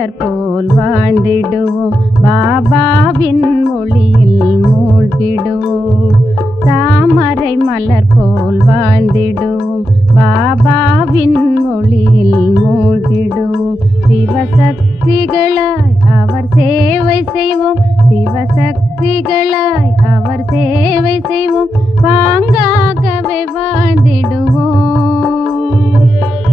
மலர் போல் வாழ்ந்திடுவோம், பாபாவின் மொழியில் மூழ்கிடுவோம். தாமரை மலர் போல் வாழ்ந்திடுவோம், பாபாவின் மொழியில் மூழ்கிடுவோம். சிவசக்திகளாய் அவர் சேவை செய்வோம், சிவசக்திகளாய் அவர் சேவை செய்வோம். பாங்காகவே வாழ்ந்திடுவோம்,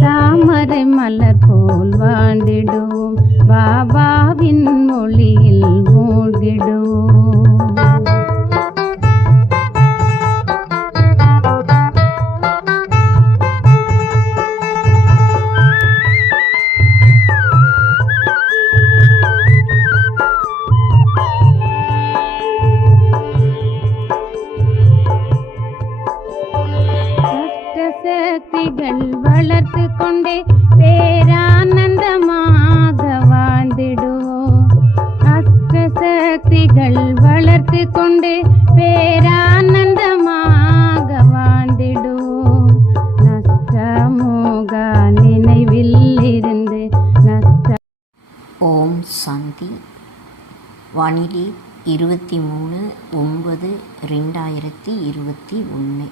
தாமரை மலர் போல் வாழ்ந்திடுவோம், பாபாவின் மொழியில் மூழ்கிடுவோம். சக்திகள் வளர்த்து கொண்டே பேரானந்தமாக வாழ்ந்திடுவோம், அஷ்ட சக்திகள் வளர்த்து கொண்டே பேரானந்தமாக வாழ்ந்திடுவோம். நஷ்டமோக நினைவில் இருந்து ஓம் சாந்தி. வானிலை 23/9/2021.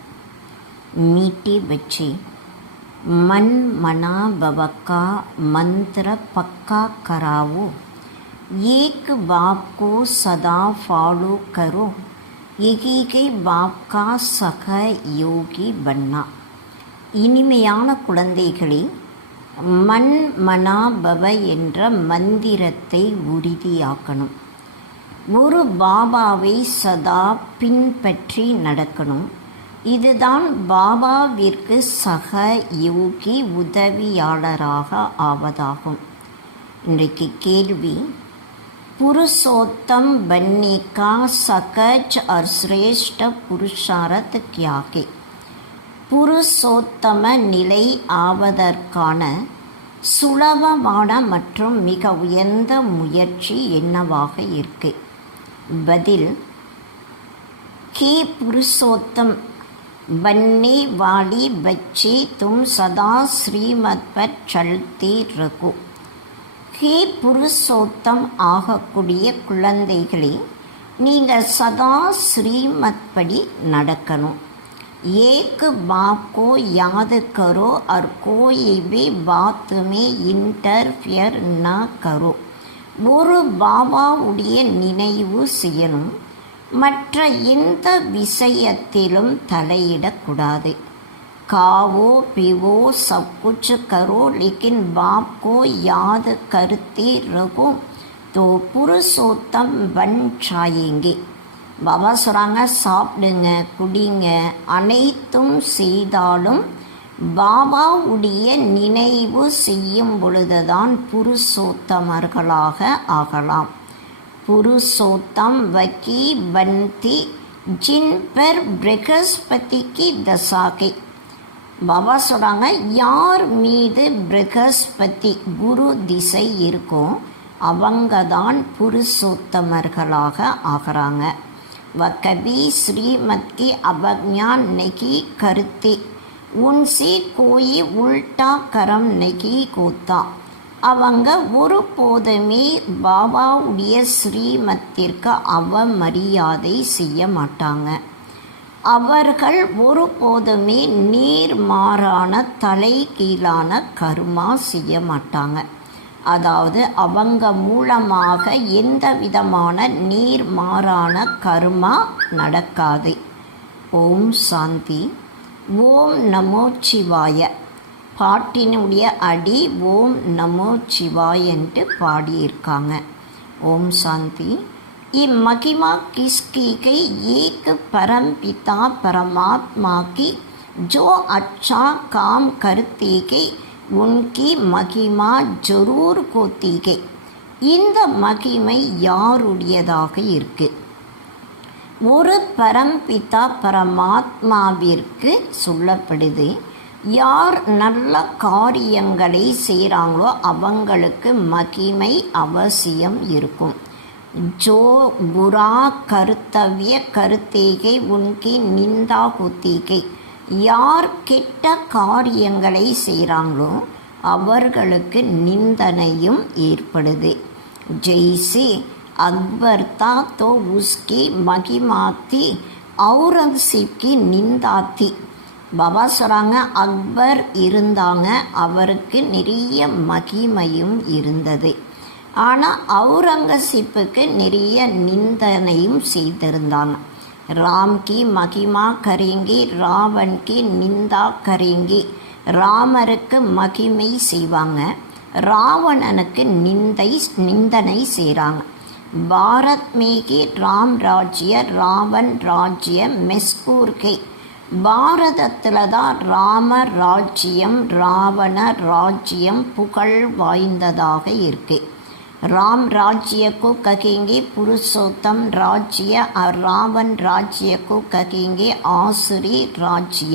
मीठे बच्चे, मन मना भव का मंत्र पक्का कराओ, एक बाप को सदा फॉलो करो, यही के बाप का सहयोगी बनना. இனிமையான குழந்தைகளே, மன் மனா பவ என்ற மந்திரத்தை உறுதியாக்கணும். ஒரு பாபாவை சதா பின்பற்றி நடக்கணும். இதுதான் பாபாவிற்கு சகயோகி உதவியாளராக ஆவதாகும். இன்றைக்கு கேள்வி, புருஷோத்தம் बनने का सहज और श्रेष्ठ पुरुषार्थ क्या है? புருஷோத்தம நிலை ஆவதற்கான சுலபமான மற்றும் மிக உயர்ந்த முயற்சி என்னவாக இருக்கு? பதில், கே புருஷோத்தம் बनने वाली बच्चे तुम सदा श्रीमत पर चलते रहो. ஹே புருஷோத்தம் ஆகக்கூடிய குழந்தைகளே, நீங்கள் சதா ஸ்ரீமத் படி நடக்கணும். एक बाप को याद करो और कोई भी बात में इंटरफियर न करो. ஒரு பாபாவுடைய நினைவு செய்யணும், மற்ற எந்த விஷயத்திலும் தலையிடக்கூடாது. खाओ पीवो सब कुछ करो लेकिन बाप को याद करते रहो तो पुरुषोत्तम बन जाएंगे. பாபா சொல்கிறாங்க, சாப்பிடுங்க, குடிங்க, அனைத்தும் செய்தாலும் பாபாவுடைய நினைவு செய்யும் பொழுதுதான் புருஷோத்தமர்களாக ஆகலாம். புருஷோத்தம் வக்கி பந்தி ஜின் பர் பிரகஸ்பதி கி தசாகை. பாபா சொல்கிறாங்க, யார் மீது பிரகஸ்பதி குரு திசை இருக்கோ அவங்க தான் புருஷோத்தமர்களாக ஆகிறாங்க. வ கபி ஸ்ரீமத் கி அபக்ஞா நகி கருத்தே, உன்சே கோயி உல்டா கரம் நகி கோத்தா. அவங்க ஒருபோதுமே பாபாவுடைய ஸ்ரீமத்திற்கு அவமரியாதை செய்ய மாட்டாங்க. அவர்கள் ஒருபோதுமே நேர்மாறான தலைகீழான கர்மா செய்ய மாட்டாங்க. அதாவது அவங்க மூலமாக எந்த விதமான நேர்மாறான கர்மா நடக்காது. ஓம் சாந்தி. ஓம் நமோ சிவாய. பாட்டினுடைய அடி ஓம் நமோ சிவாய் என்று பாடியிருக்காங்க. ஓம் சாந்தி. महिमा किसकी गई? एक परम पिता परमात्मा की जो अच्छा काम करती गई उनकी महिमा जरूर होती गई. இந்த மகிமை யாருடையதாக இருக்கு? ஒரு பரம்பிதா பரமாத்மாவிற்கு சொல்லப்படுது. யார் நல்ல காரியங்களை செய்கிறாங்களோ அவங்களுக்கு மகிமை அவசியம் இருக்கும். जो बुरा कर्तव्य करते उनकी निंदा होती गई. யார் கெட்ட காரியங்களை செய்கிறாங்களோ அவர்களுக்கு நிந்தனையும் ஏற்படுது. ஜெய்சி अकबर था तो उसकी महिमा थी, औरंगजेब की निंदा थी. பாபா சொல்கிறாங்க, அக்பர் இருந்தாங்க, அவருக்கு நிறைய மகிமையும் இருந்தது. ஆனால் அவுரங்கசீப்புக்கு நிறைய நிந்தனையும் செய்திருந்தாங்க. ராம் கி மகிமா கரேங்கி, ராவன் கி நிந்தா கரேங்கி. ராமருக்கு மகிமை செய்வாங்க, ராவணனுக்கு நிந்தனை செய்கிறாங்க. பாரத் மேகி ராம் ராஜ்ய ராவன் ராஜ்ய மெஸ்கூர் கே. பாரதத்தில் தான் ராம ராஜ்யம் ராவண ராஜ்யம் புகழ் வாய்ந்ததாக இருக்கு. राम राज्य को कहेंगे पुरुषोत्तम राज्य और रावण राज्य को कहेंगे आसुरी राज्य.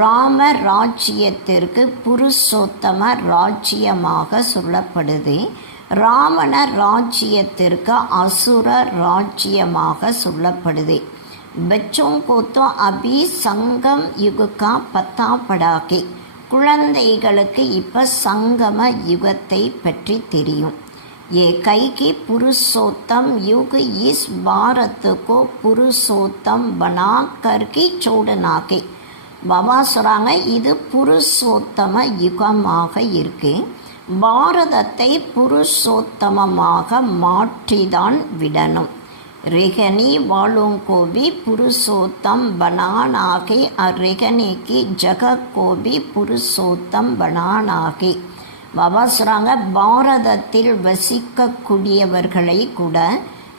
ராம ராஜ்யத்திற்கு புருஷோத்தம ராஜ்யமாக சொல்லப்படுது, ராவண ராஜ்யத்திற்கு அசுர ராஜ்யமாக சொல்லப்படுது. बच्चों को तो अभी संगम युग का पता पड़ा के. குழந்தைகளுக்கு இப்போ சங்கம யுகத்தை பற்றி தெரியும். ये कई की पुरुषोत्तम युग इस भारत को पुरुषोत्तम बना करके छोड़ना के. பாபா சொல்கிறாங்க, இது புருஷோத்தம யுகமாக இருக்கு, பாரதத்தை புருஷோத்தமமாக மாற்றிதான் விடணும். रेखनी वालों को भी पुरुषोत्तम बनाना के और रेखनी की जगह को भी पुरुषोत्तम बनाना के. பாபா சொல்கிறாங்க, பாரதத்தில் வசிக்கக்கூடியவர்களை கூட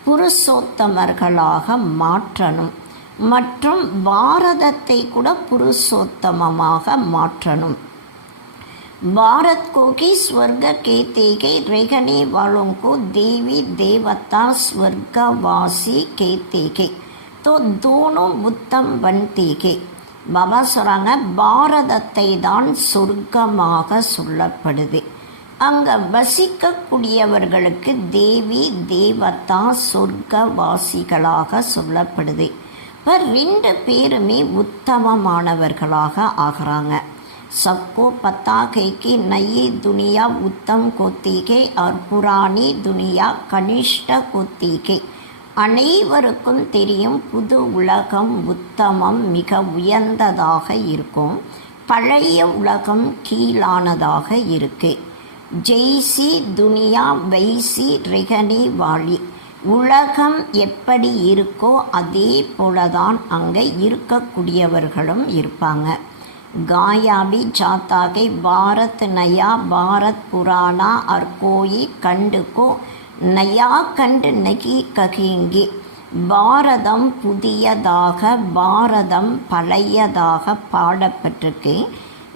புருஷோத்தமர்களாக மாற்றணும், மற்றும் பாரதத்தை கூட புருஷோத்தமமாக மாற்றணும். भारत को की स्वर्ग कहते के, रहने वालों को देवी देवता स्वर्गवासी कहते के, तो दोनों उत्तम बनते के. பாபா சொல்கிறாங்க, பாரதத்தை தான் சொர்க்கமாக சொல்லப்படுது, அங்கே வசிக்கக்கூடியவர்களுக்கு தேவி தேவதா சொர்க்கவாசிகளாக சொல்லப்படுது. இப்போ 2 பேருமே உத்தமமானவர்களாக ஆகிறாங்க. सबको पता है कि नई दुनिया उत्तम होती है और पुरानी दुनिया कनिष्ठ होती है. அனைவருக்கும் தெரியும், புது உலகம் உத்தமம் மிக உயர்ந்ததாக இருக்கும், பழைய உலகம் கீழானதாக இருக்கு. ஜெய்சி துனியா வைசி ரெகனி வாலி. உலகம் எப்படி இருக்கோ அதே போலதான் அங்கே இருக்கக்கூடியவர்களும் இருப்பாங்க. गाया भी जाता है भारत नया भारत पुराना और कोई खंड को नया खंड नहीं कहेंगे. பாரதம் புதியதாக பாரதம் பழையதாக பாடப்பட்டிருக்கு,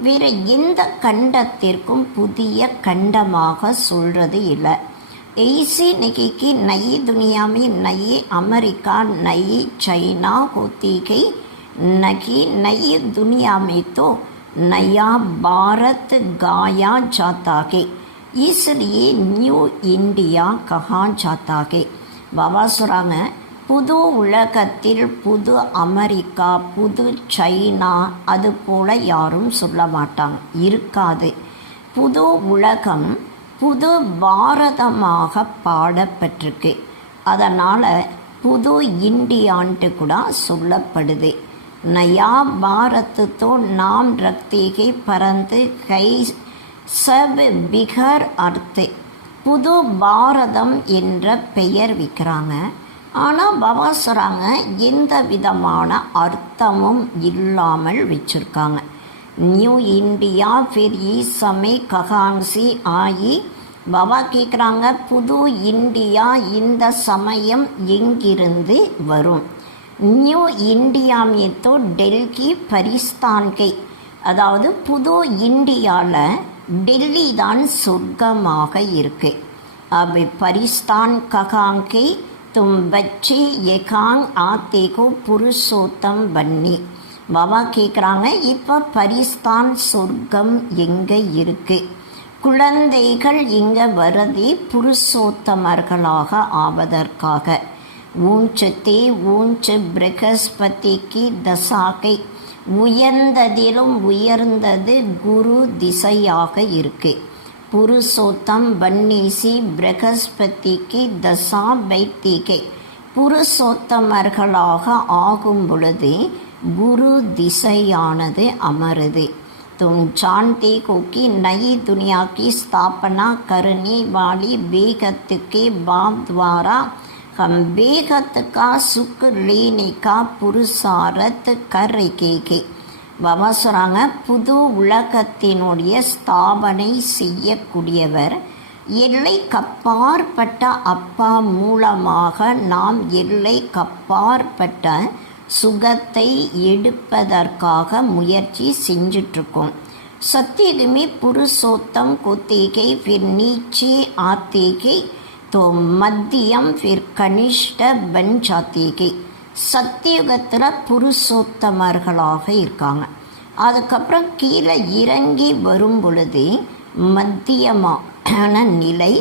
வேறு எந்த கண்டத்திற்கும் புதிய கண்டமாக சொல்கிறது இல்லை. ऐसी नहीं कि नई दुनिया में नई अमेरिका नई चाइना होती गई, नहीं नई दुनिया में तो नया भारत गाया जाता है, इसलिए न्यू इंडिया कहा जाता है. பாபா சொல்கிறாங்க, புது உலகத்தில் புது அமெரிக்கா புது சைனா அது போல் யாரும் சொல்ல மாட்டாங்க, இருக்காது. புது உலகம் புது பாரதமாக பாடப்பட்டிருக்கு, அதனால் புது இந்தியான்ட்டு கூட சொல்லப்படுது. नया भारत तो नाम रखते ही परंतु कई सब बिखर अर्थ. புது பாரதம் என்ற பெயர் விற்கிறாங்க, ஆனால் பாபா சொல்கிறாங்க எந்த விதமான அர்த்தமும் இல்லாமல் வச்சுருக்காங்க. நியூ இந்தியா ஃபிர் இஸ் சமே ககாங்சி ஆகி. பாபா கேட்குறாங்க, புது இந்தியா இந்த சமயம் எங்கிருந்து வரும்? நியூ இந்தியா में तो டெல்லி பரிஸ்தான் கை, அதாவது புது இந்தியாவில் டெல்லி தான் சொர்க்கமாக இருக்கு. अब परिस्तान कहां के तुम बच्चे यकांग आते को पुरुषोत्तम बननी. பாபா கேட்குறாங்க, இப்போ பரிஸ்தான் சொர்க்கம் எங்கே இருக்கு? குழந்தைகள் இங்கே வரதே புருஷோத்தமர்களாக ஆவதற்காக. ऊंच ते ऊंच बृहस्पति की दशा के. உயர்ந்ததிலும் உயர்ந்தது குரு திசையாக இருக்கு. புருஷோத்தம் வன்னீசி பிரகஸ்பதிக்கு தசா பைத்திகை புருஷோத்தமர்களாக ஆகும் பொழுது குரு திசையானது அமருது. तुम जानते हो कि नई दुनिया की स्थापना करने वाली बेगत के बाप द्वारा हम बेगत का सुख लेने का पुरुषार्थ कर रहे. பாபா சொல்கிறாங்க, புது உலகத்தினுடைய ஸ்தாபனை செய்யக்கூடியவர் எல்லை கப்பாற்பட்ட அப்பா மூலமாக நாம் எல்லை கப்பாற்பட்ட சுகத்தை எடுப்பதற்காக முயற்சி செஞ்சிட்ருக்கோம். सत्युग में पुरुषोत्तम को देखे फिर नीचे आते के तो मध्यम फिर कनिष्ठ बन जाते के. சத்தியுகத்தில் புருஷோத்தமர்களாக இருக்காங்க. அதுக்கப்புறம் கீழே இறங்கி வரும் பொழுது மத்தியமான நிலை,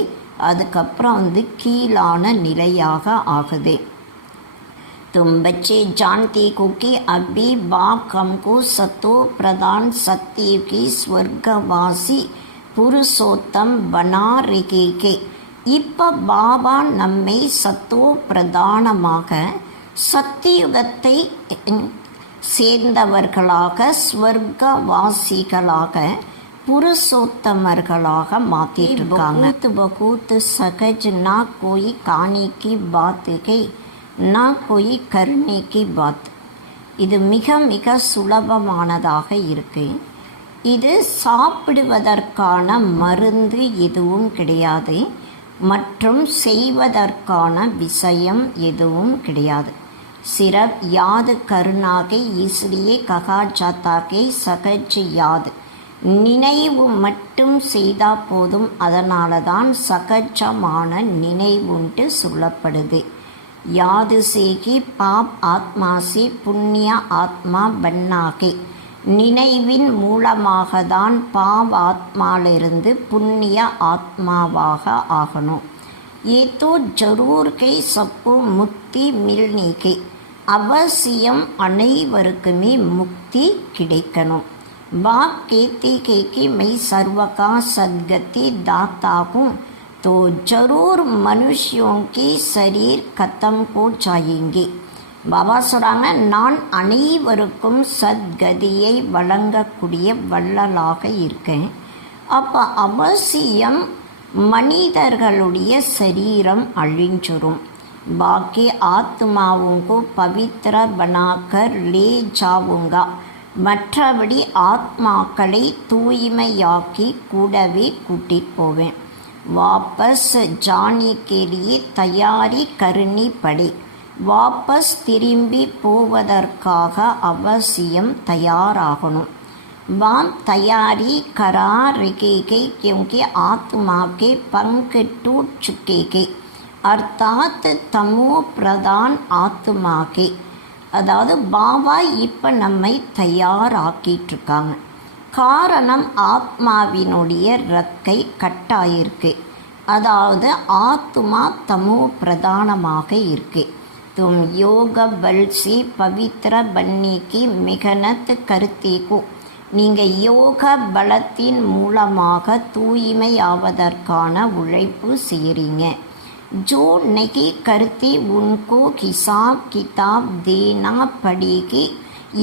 அதுக்கப்புறம் கீழான நிலையாக ஆகுது. तुम बच्चे जानते हो कि अभी बाप हमको सतो प्रधान सत्य की स्वर्गवासी पुरुषोत्तम बना रहे. இப்போ பாபா நம்மை சத்தோ பிரதானமாக சத்தியுகத்தை சேர்ந்தவர்களாக ஸ்வர்கவாசிகளாக புருஷோத்தமர்களாக மாற்றிட்டு இருக்காங்க. बहुत सहज ना कोई खाने की बात है ना कोई करने की बात. இது மிக மிக சுலபமானதாக இருக்கு. இது சாப்பிடுவதற்கான மருந்து எதுவும் கிடையாது மற்றும் செய்வதற்கான விஷயம் எதுவும் கிடையாது. सिर्फ याद करना के इसलिए कहा जाता के सहज याद. நினைவு மட்டும் செய்தால் போதும், அதனால தான் சகஜமான நினைவுண்டு சொல்லப்படுது. யாது சேகி பாப் ஆத்மா சே புண்ணிய ஆத்மா பன்னாகே. நினைவின் மூலமாக தான் பாவ ஆத்மாவிலிருந்து புண்ணிய ஆத்மாவாக ஆகணும். ये तो जरूर के सबको मुक्ति मिलने के. அவசியம் அனைவருக்குமே முக்தி கிடைக்கணும். बाप कहते हैं कि मैं सर्व का सद्गति दाता हूँ, तो जरूर मनुष्यों के शरीर खत्म हो जाएंगे. பாபா சொல்கிறாங்க, நான் அனைவருக்கும் சத்கதியை வழங்கக்கூடிய வள்ளலாக இருக்கேன். அப்போ அவசியம் மனிதர்களுடைய சரீரம் அழிஞ்சிரும். பாக்கி ஆத்மாவுங்கோ பவித்திர பனாக்கர் லே ஜாவுங்கா. மற்றபடி ஆத்மாக்களை தூய்மையாக்கி கூடவே கூட்டிட்டு போவேன். வாபஸ் ஜானே கே லியே தயாரி கர்னி படே. வாபஸ் திரும்பி போவதற்காக அவசியம் தயாராகணும். वाम तैयारी करा रखेगे क्योंकि आत्मा के पंख टूट चुके के. अर्थात तमो प्रधान आत्मा के. அதாவது பாபா இப்போ நம்மை தயாராக்கிட்டு இருக்காங்க. காரணம் ஆத்மாவினுடைய ரக்கை கட்டாயிருக்கு. அதாவது ஆத்மா தமோ பிரதானமாக இருக்கு. तुम योग बल से पवित्र बनने की मेहनत करते हो. நீங்கள் யோக பலத்தின் மூலமாக தூய்மையாவதற்கான உழைப்பு செய்கிறீங்க. जो नहीं करते उनको हिसाब किताब देना पड़ेगी.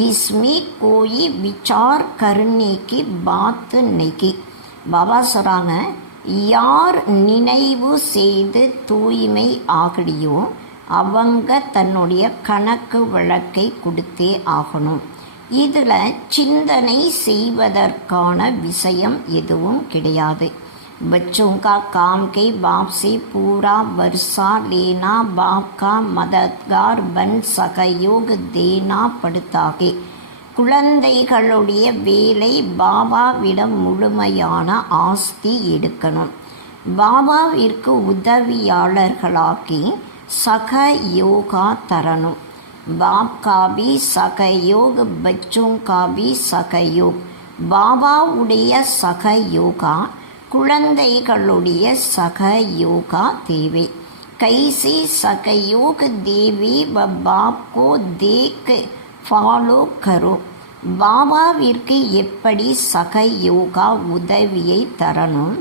इसमें कोई विचार करने की बात नहीं. பாபா சொல்கிறாங்க, யார் நினைவு செய்து தூய்மை ஆகலையோ அவங்க தன்னுடைய கணக்கு வழக்கை கொடுத்தே ஆகணும். இதில் சிந்தனை செய்வதற்கான விஷயம் எதுவும் கிடையாது. बच्चों का काम के बाप से पूरा वर्षा लेना, बाप का मददगार बन सहयोग देना पड़ता है. குழந்தைகளுடைய வேலை பாபாவிடம் முழுமையான ஆஸ்தி எடுக்கணும். பாபாவிற்கு உதவியாளர்களாக்கி சக யோகா தரணும். बाप का भी सहयोग, बच्चों का भी सहयोग. பாபாவுடைய சகயோகா, குழந்தைகளுடைய சகயோகா தேவை. कैसे सहयोग देवी व बाप को देख फॉलो करो. பாபாவிற்கு எப்படி சக யோகா உதவியை தரணும்,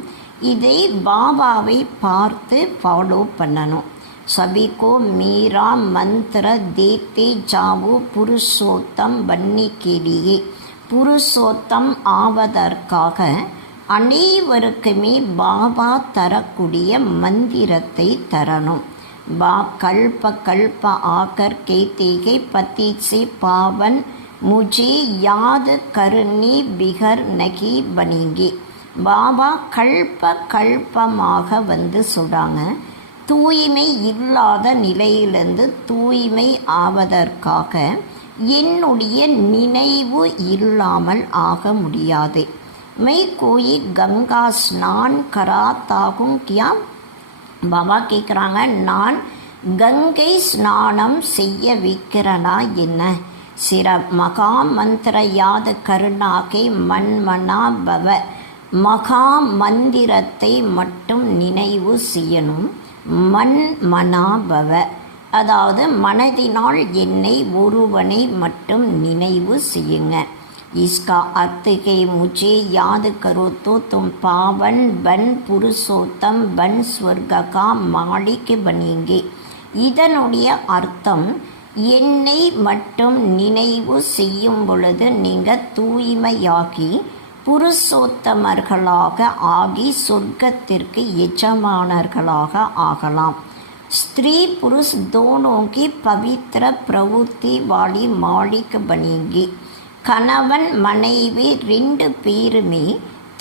இதை பாபாவை பார்த்து ஃபாலோ பண்ணணும். சபிகோ மீரா மந்திர தேத்தே ஜாவோ புருஷோத்தம் பன்னி கேலியே. புருஷோத்தம் ஆவதற்காக அனைவருக்குமே பாபா தரக்கூடிய மந்திரத்தை தரணும். பா கல்ப கல்ப ஆகர் கேத்தேகே பத்தி से पावन मुझे याद करने बिगर नहीं बनेंगे. பாபா கல்ப கல்பமாக வந்து சொல்கிறாங்க, தூய்மை இல்லாத நிலையிலிருந்து தூய்மை ஆவதற்காக என்னுடைய நினைவு இல்லாமல் ஆக முடியாது. மை கோயி கங்கா ஸ்நான் கராத்தாகும் கியா. பாபா கேட்குறாங்க, நான் கங்கை ஸ்நானம் செய்ய வைக்கிறனா என்ன? சிற மகா மந்திர யாத கருணாகை மன்மனா பவ. மகா மந்திரத்தை மட்டும் நினைவு செய்யணும். மன்மனா பவ, அதாவது மனதினால் என்னை ஒருவனை மட்டும் நினைவு செய்யுங்க. इसका अर्थ है मुझे याद करो तो तुम पावन बन पुरुषोत्तम बन स्वर्ग का मालिक बनेंगे. இதனுடைய அர்த்தம், என்னை மட்டும் நினைவு செய்யும் பொழுது நீங்கள் தூய்மையாகி புருஷோத்தமர்களாக ஆகி சொர்க்கத்திற்கு எஜமானர்களாக ஆகலாம். स्त्री पुरुष दोनों की पवित्र प्रवृत्ति वाली मालिक बनेंगी. கணவன் மனைவி 2 பேருமே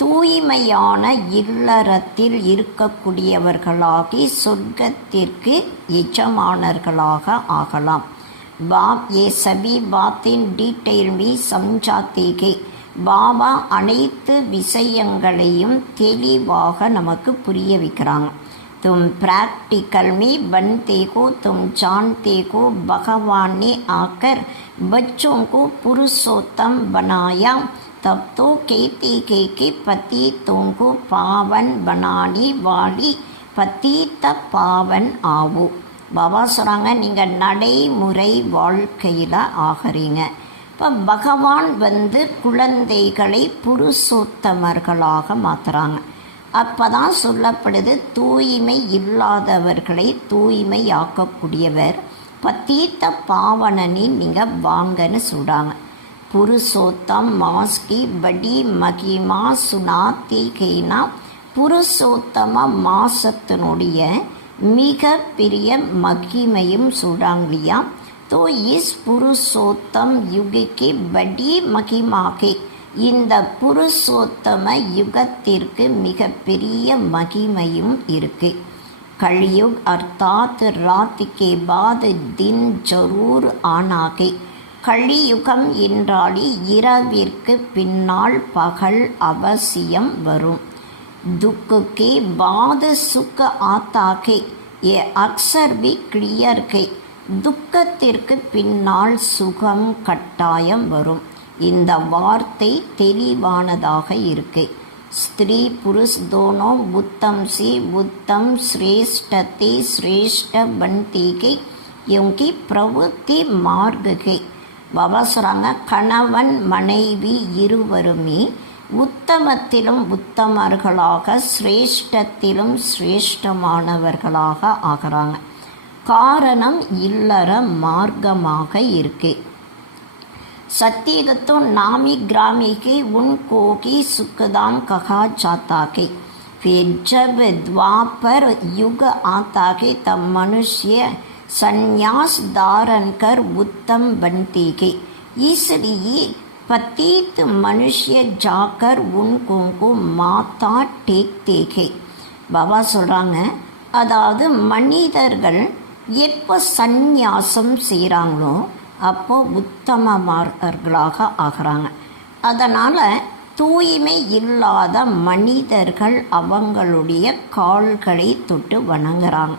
தூய்மையான இல்லறத்தில் இருக்கக்கூடியவர்களாகி சொர்க்கத்திற்கு எஜமானர்களாக ஆகலாம். பாப் ஏ சபி பாத்தின் டீட்டெயில் மீ சம்ஜாத்தேகே. பாபா அனைத்து விஷயங்களையும் தெளிவாக நமக்கு புரிய வைக்கிறாங்க. तुम प्रैक्टिकल में बनते हो, तुम जानते हो भगवान ने आकर बच्चों को पुरुषोत्तम बनाया. तब तो कहते कि पतितों को पावन बनाने वाली पतित पावन आओ. பாபா சொல்கிறாங்க, நீங்கள் நடைமுறை வாழ்க்கையில் ஆகிறீங்க. இப்போ பகவான் வந்து குழந்தைகளை புருஷோத்தமர்களாக மாற்றுறாங்க. அப்போ தான் சொல்லப்படுது, தூய்மை இல்லாதவர்களை தூய்மையாக்கக்கூடியவர் பத்தீத்த பாவனனி நீங்கள் வாங்கன்னு சொல்கிறாங்க. புருஷோத்தம் மாஸ்கி படி மகிமா சுனாத்திகேனா. புருஷோத்தம மாசத்தினுடைய மிக பெரிய மகிமையும் சொல்கிறாங்க இல்லையா. तो इस पुरुषोत्तम युग की बड़ी महिमा के, இந்த புருஷோத்தம யுகத்திற்கு மிக பெரிய மகிமையும் இருக்கு. கலியுக் அர்த்தாத் ராத் கே பாத் தின் ஜரூர் ஆனாகே. கலியுகம் என்றாலே இரவிற்கு பின்னால் பகல் அவசியம் வரும். துக்கு கே பாத் சுக்க ஆத்தாகே. ஏ அக்சர் பி கிளியர் கே. துக்கத்திற்கு பின்னால் சுகம் கட்டாயம் வரும். இந்த வார்த்தை தெளிவானதாக இருக்கு. ஸ்திரீ புருஷ் தோனோ உத்தம் से उत्तम श्रेष्ठते श्रेष्ठ बनते के क्योंकि प्रवृत्ति मार्ग के. பாபா சொல்கிறாங்க, கணவன் மனைவி இருவருமே உத்தமத்திலும் உத்தமர்களாக சிரேஷ்டத்திலும் சிரேஷ்டமானவர்களாக ஆகிறாங்க. காரணம் இல்லற மார்க்கமாக இருக்கு. सत्युग तो नामी ग्रामी के उनको की सुखदाम कहा जाता है. फिर जब द्वापर युग आता है तब मनुष्य संन्यास धारण कर उत्तम बनते हैं. इसलिए पतित मनुष्य जाकर उनको को माथा टेकते हैं. பாபா சொல்கிறாங்க, அதாவது மனிதர்கள் எப்போ சந்நியாசம் செய்கிறாங்களோ அப்போ உத்தமமார்களாக ஆகிறாங்க. அதனால் தூய்மை இல்லாத மனிதர்கள் அவங்களுடைய கால்களை தொட்டு வணங்குறாங்க.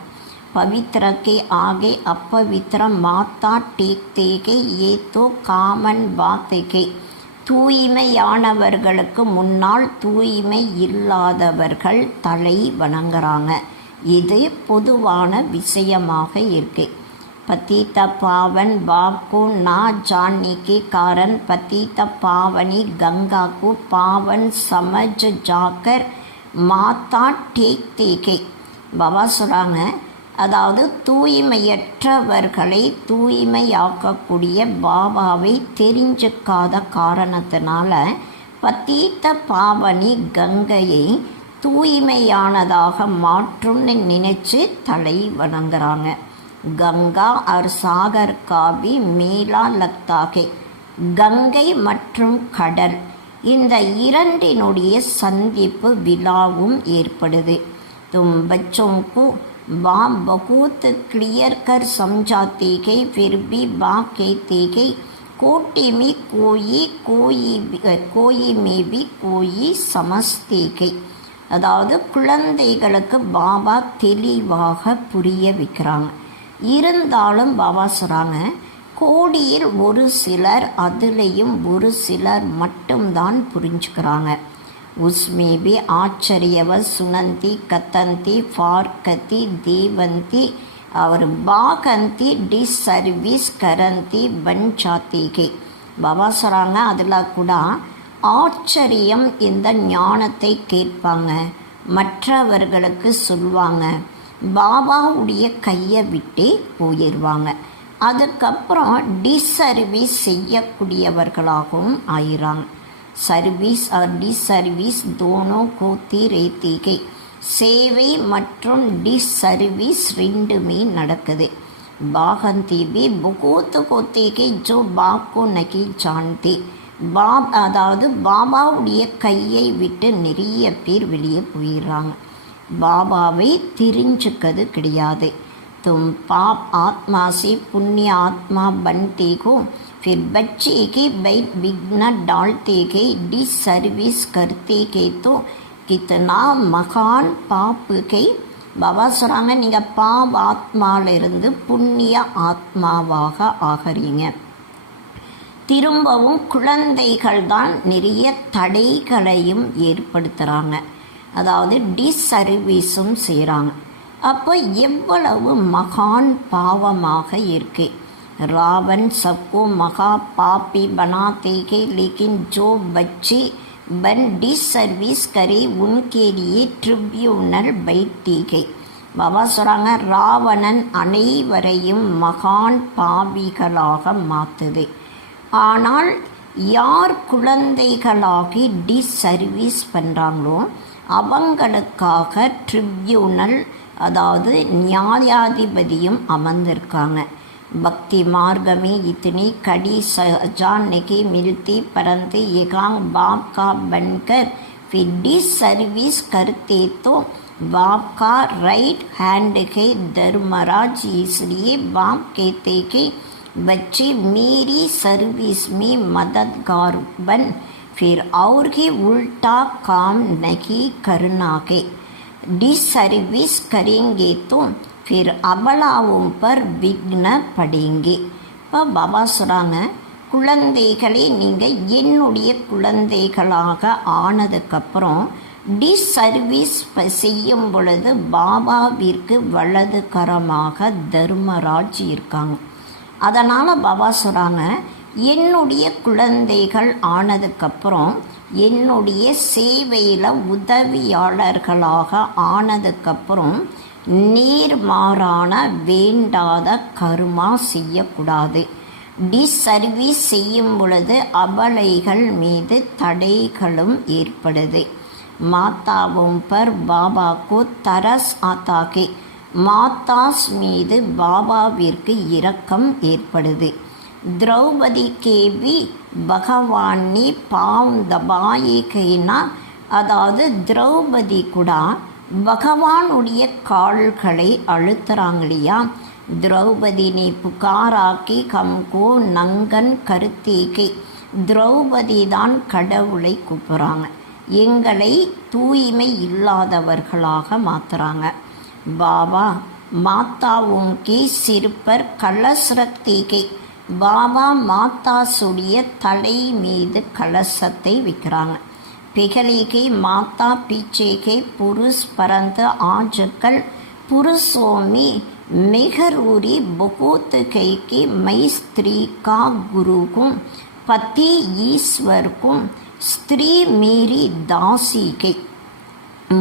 பவித்ரக்கே ஆகே அப்பவித்ரம் மாத்தா டேக்தேகே ஏதோ காமன் பாத்தேகே. தூய்மையானவர்களுக்கு முன்னால் தூய்மை இல்லாதவர்கள் தலை வணங்குறாங்க. இது பொதுவான விஷயமாக இருக்கு. पतित पावन बाप को ना जानने के कारण पतित पावनी गंगा को पावन समझ जाकर माता टेकते के பாபா சொல்கிறாங்க, அதாவது தூய்மையற்றவர்களை தூய்மையாக்கக்கூடிய பாபாவை தெரிஞ்சுக்காத காரணத்தினால பத்தீத்த பாவனி கங்கையை தூய்மையானதாக மாற்றும்னு நினச்சி தலை வணங்குறாங்க. கங்கா और सागर का भी मेला लगता है. கங்கை மற்றும் கடல் இந்த இரண்டினுடைய சந்திப்பு விழாவும் ஏற்படுது. तुम बच्चों को बाप बहुत क्लियर कर समझाते हैं, फिर भी बाप कहते हैं कोटि में कोई में भी कोई समझते हैं. அதாவது குழந்தைகளுக்கு பாபா தெளிவாக புரிய வைக்கிறாங்க. இருந்தாலும் பாபா சொல்கிறாங்க, கோடியில் ஒரு சிலர், அதுலேயும் ஒரு சிலர் மட்டும்தான் புரிஞ்சுக்கிறாங்க. उसमें भी आश्चर्यवत सुनंती कतंती फारकती देवंती और बागंती डिसर्विस करंती बन जाती है. பாபா சொல்கிறாங்க, அதில் கூட ஆச்சரியம் இந்த ஞானத்தை கேட்பாங்க, மற்றவர்களுக்கு சொல்லுவாங்க, பாபாவுடைய கையை விட்டு போயிடுவாங்க. அதுக்கப்புறம் டிசர்வீஸ் செய்யக்கூடியவர்களாகவும் ஆயிடுறாங்க. सर्विस और डिसर्विस दोनों होती रहती है. சேவை மற்றும் டிசர்வீஸ் ரெண்டுமே நடக்குது. பாகந்தி भी बहुत होते हैं जो बाप को नहीं जानते. அதாவது பாபாவுடைய கையை விட்டு நிறைய பேர் வெளியே போயிடுறாங்க, பாபாவை தெரிஞ்சுக்கிறது கிடையாது. तुम पाप आत्मा से पुण्य आत्मा बनते हो, फिर बच्चे के बैठ विघ्न डालते गए, डिसर्विस करते गए तो कितना महान पाप गई. பாபா சொல்கிறாங்க, நீங்கள் பாப் ஆத்மாவிலிருந்து புண்ணிய ஆத்மாவாக ஆகிறீங்க. திரும்பவும் குழந்தைகள் தான் நிறைய தடைகளையும் ஏற்படுத்துகிறாங்க, அதாவது டிசர்வீஸும் செய்கிறாங்க. அப்போ எவ்வளவு மகான் பாவமாக இருக்கு. रावण सबको महा पापी बनाते हैं, लेकिन जो बच्चे बन डिसर्विस करे उनके लिए ट्रिब्यूनल बैठती है. பாபா சொல்கிறாங்க, ராவணன் அனைவரையும் மகான் பாவிகளாக மாற்றுது. ஆனால் யார் குழந்தைகளாகி டிசர்வீஸ் பண்ணுறாங்களோ அவங்களுக்காக ட்ரிபியூனல், அதாவது நியாயாதிபதியும் அமர்ந்திருக்காங்க. भक्ति मार्ग में इतनी कड़ी सजा नहीं मिलती, परंतु एकांग बाप का बनकर फिर डिसर्विस करते तो बाप का राइट हैंड है धर्मराज. इसलिए बाप कहते कि बच्चे मेरी सर्विस में मददगार बन, फिर और ही उल्टा काम नहीं करना है. डिसर्विस करेंगे तो फिर அபலாவும் பர் விக்ன படேங்கே. இப்போ பாபா சொல்கிறாங்க, குழந்தைகளே நீங்கள் என்னுடைய குழந்தைகளாக ஆனதுக்கப்புறம் டிசர்வீஸ் செய்யும் பொழுது பாபாவிற்கு வலதுகரமாக தர்மராஜ் இருக்காங்க. அதனால் பாபா சொல்கிறாங்க, என்னுடைய குழந்தைகள் ஆனதுக்கப்புறம் என்னுடைய சேவையில் உதவியாளர்களாக ஆனதுக்கப்புறம் நேர்மாறான வேண்டாத கர்மா செய்யக்கூடாது. டிசர்வீஸ் செய்யும் பொழுது அபலைகள் மீது தடைகளும் ஏற்படுது. மாதாவும் பர் பாபாக்கு தரஸ் ஆத்தாகே, மாதாஸ் மீது பாபாவிற்கு இரக்கம் ஏற்படுது. திரௌபதி கேபி பகவானி பாவ் தபாயிகைனா, அதாவது திரௌபதி கூட பகவானுடைய கால்களை அழுத்துறாங்க இல்லையா. திரௌபதி நீ புகாராக்கி கம்கோ நங்கன் கருத்தேகை, திரௌபதி தான் கடவுளை கூப்பிட்றாங்க, எங்களை தூய்மை இல்லாதவர்களாக மாற்றுறாங்க. பாபா மாதாவுங்கே சிறுப்பர் கலசரத்தேகை, பாபா மாதாசுடைய தலை மீது கலசத்தை வைக்கிறாங்க. पिघली माता पीछे के पुरुष परंतु आजकल पुरुषों में मेघरूरी बहुत कई की मै स्त्री का गुरु को पति ईश्वर को ஸ்திரீ மீறி தாசிகை.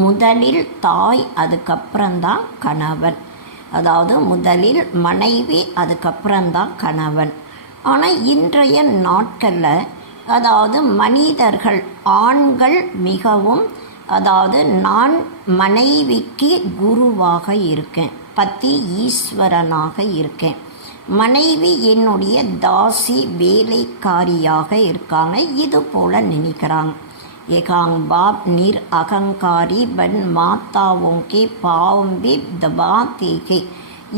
முதலில் தாய், அதுக்கப்புறம்தான் கணவன். அதாவது முதலில் மனைவி, அதுக்கப்புறம்தான் கணவன். ஆனால் இன்றைய நாட்களில் அதாவது மனிதர்கள், ஆண்கள் மிகவும் அதாவது நான் மனைவிக்கு குருவாக இருக்கேன், பத்தி ஈஸ்வரனாக இருக்கேன், மனைவி என்னுடைய தாசி வேலைக்காரியாக இருக்காங்க, இது போல் நினைக்கிறாங்க. एकांग बाप निर अहंकारी बन माताओं के पाँव भी दबाते हैं.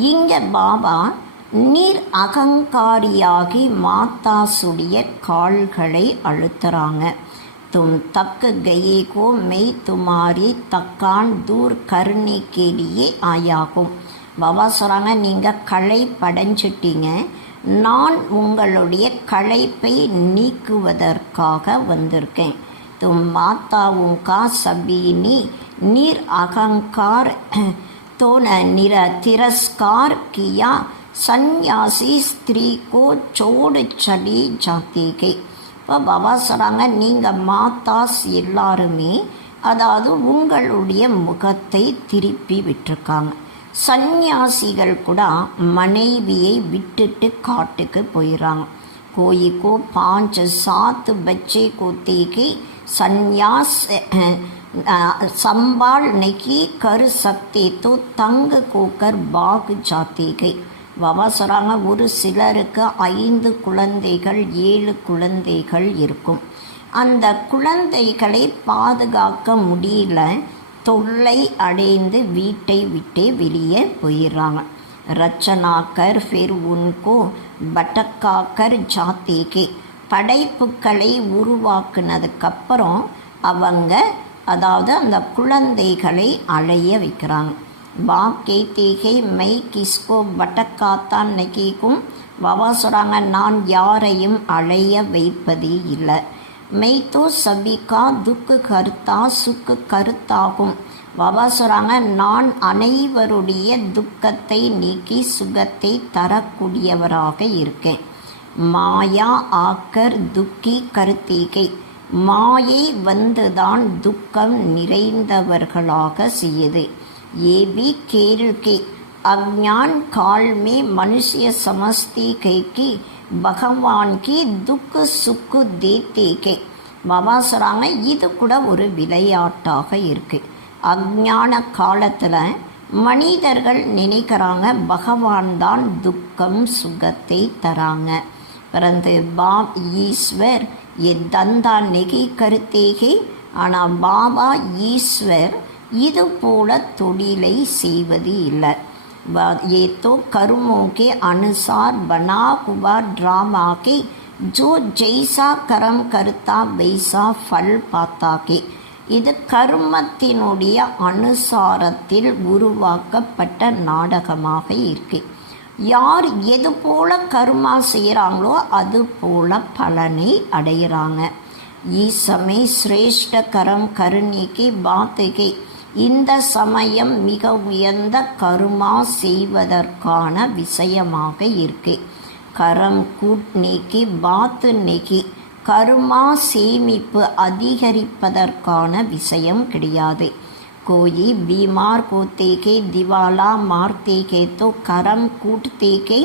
இங்கே பாபா நீர் அகங்காரியாகி மாத்தாசுடைய கால்களை அழுத்துறாங்க. தும் தக் கயே கோ மெய் துமாரி தக்கான் தூர் கருணை கேலியே ஆயாகும். பாபா சொல்கிறாங்க, நீங்கள் களை படைஞ்சிட்டீங்க, நான் உங்களுடைய களைப்பை நீக்குவதற்காக வந்திருக்கேன். तुम माताओं का सभी निर अहंकार तो निर तिरस्कार किया, सन्यासी स्त्री को छोड़ चली जाती गई. இப்போ பாபா சொல்கிறாங்க, நீங்கள் மாதாஸ் எல்லாருமே அதாவது உங்களுடைய முகத்தை திருப்பி விட்டுருக்காங்க. சந்நியாசிகள் கூட மனைவியை விட்டுட்டு காட்டுக்கு போயிடறாங்க. कोई को 5-7 बच्चे को देके संन्यास संभालने की कर सकते तो तंग होकर भाग जाती गई. பாபா சொல்கிறாங்க, ஒரு சிலருக்கு 5 குழந்தைகள் 7 குழந்தைகள் இருக்கும். அந்த குழந்தைகளை பாதுகாக்க முடியல, தொல்லை அடைந்து வீட்டை விட்டு வெளியே போயிடுறாங்க. रचना कर फिर उनको भटका कर जाते के. படைப்புக்களை உருவாக்குனதுக்கப்புறம் அவங்க அதாவது அந்த குழந்தைகளை அலைய வைக்கிறாங்க. பாப் கேத்தே ஹே மை கிஸ்கோ பட்டக்காத்தான் நகிக்கும். பாபா சொல்கிறாங்க, நான் யாரையும் அலைய வைப்பதே இல்லை. மை தோ சபிகா துக்கு கருத்தா சுக்கு கருத்தாகும். பாபா சொல்கிறாங்க, நான் அனைவருடைய துக்கத்தை நீக்கி சுகத்தை தரக்கூடியவராக இருக்கேன். மாயா ஆக்கர் துக்கி கருத்தீகை. மாயை வந்துதான் துக்கம் நிறைந்தவர்களாக செய்யுது. ஏபி கேள்கை அஞ்ஞான் கால்மே மனுஷிய சமஸ்திகைக்கு பகவான் கி துக்கு சுக்கு தேத்தேகை. பாபா சொல்கிறாங்க, இது கூட ஒரு விளையாட்டாக இருக்குது. அஞ்ஞான காலத்தில் மனிதர்கள் நினைக்கிறாங்க பகவான் தான் துக்கம் சுகத்தை தராங்க. परंतु बाप ईश्वर ये धंधा नहीं करते हैं. ஆனால் பாபா ஈஸ்வர் இது போல தொழிலை செய்வது இல்லை. ये तो कर्मों के अनुसार बना हुआ ड्रामा के जो जैसा कर्म करता वैसा फल पाता के. இது கர்மத்தினுடைய அனுசாரத்தில் உருவாக்கப்பட்ட நாடகமாக இருக்கு. யார் எது போல கர்மா செய்கிறாங்களோ அது போல பலனை அடைகிறாங்க. ஈசமே சிரேஷ்ட கரம் கருணிக்கு பாத்துகை. இந்த சமயம் மிக உயர்ந்த கர்மா செய்வதற்கான விஷயமாக இருக்கு. கரம் கூட்னிக்கு பாத்து நெகி. கர்மா சேமிப்பு அதிகரிப்பதற்கான விஷயம் கிடையாது. कोई बीमार होते के दिवाला मारते के तो கரம் கூட்டते के.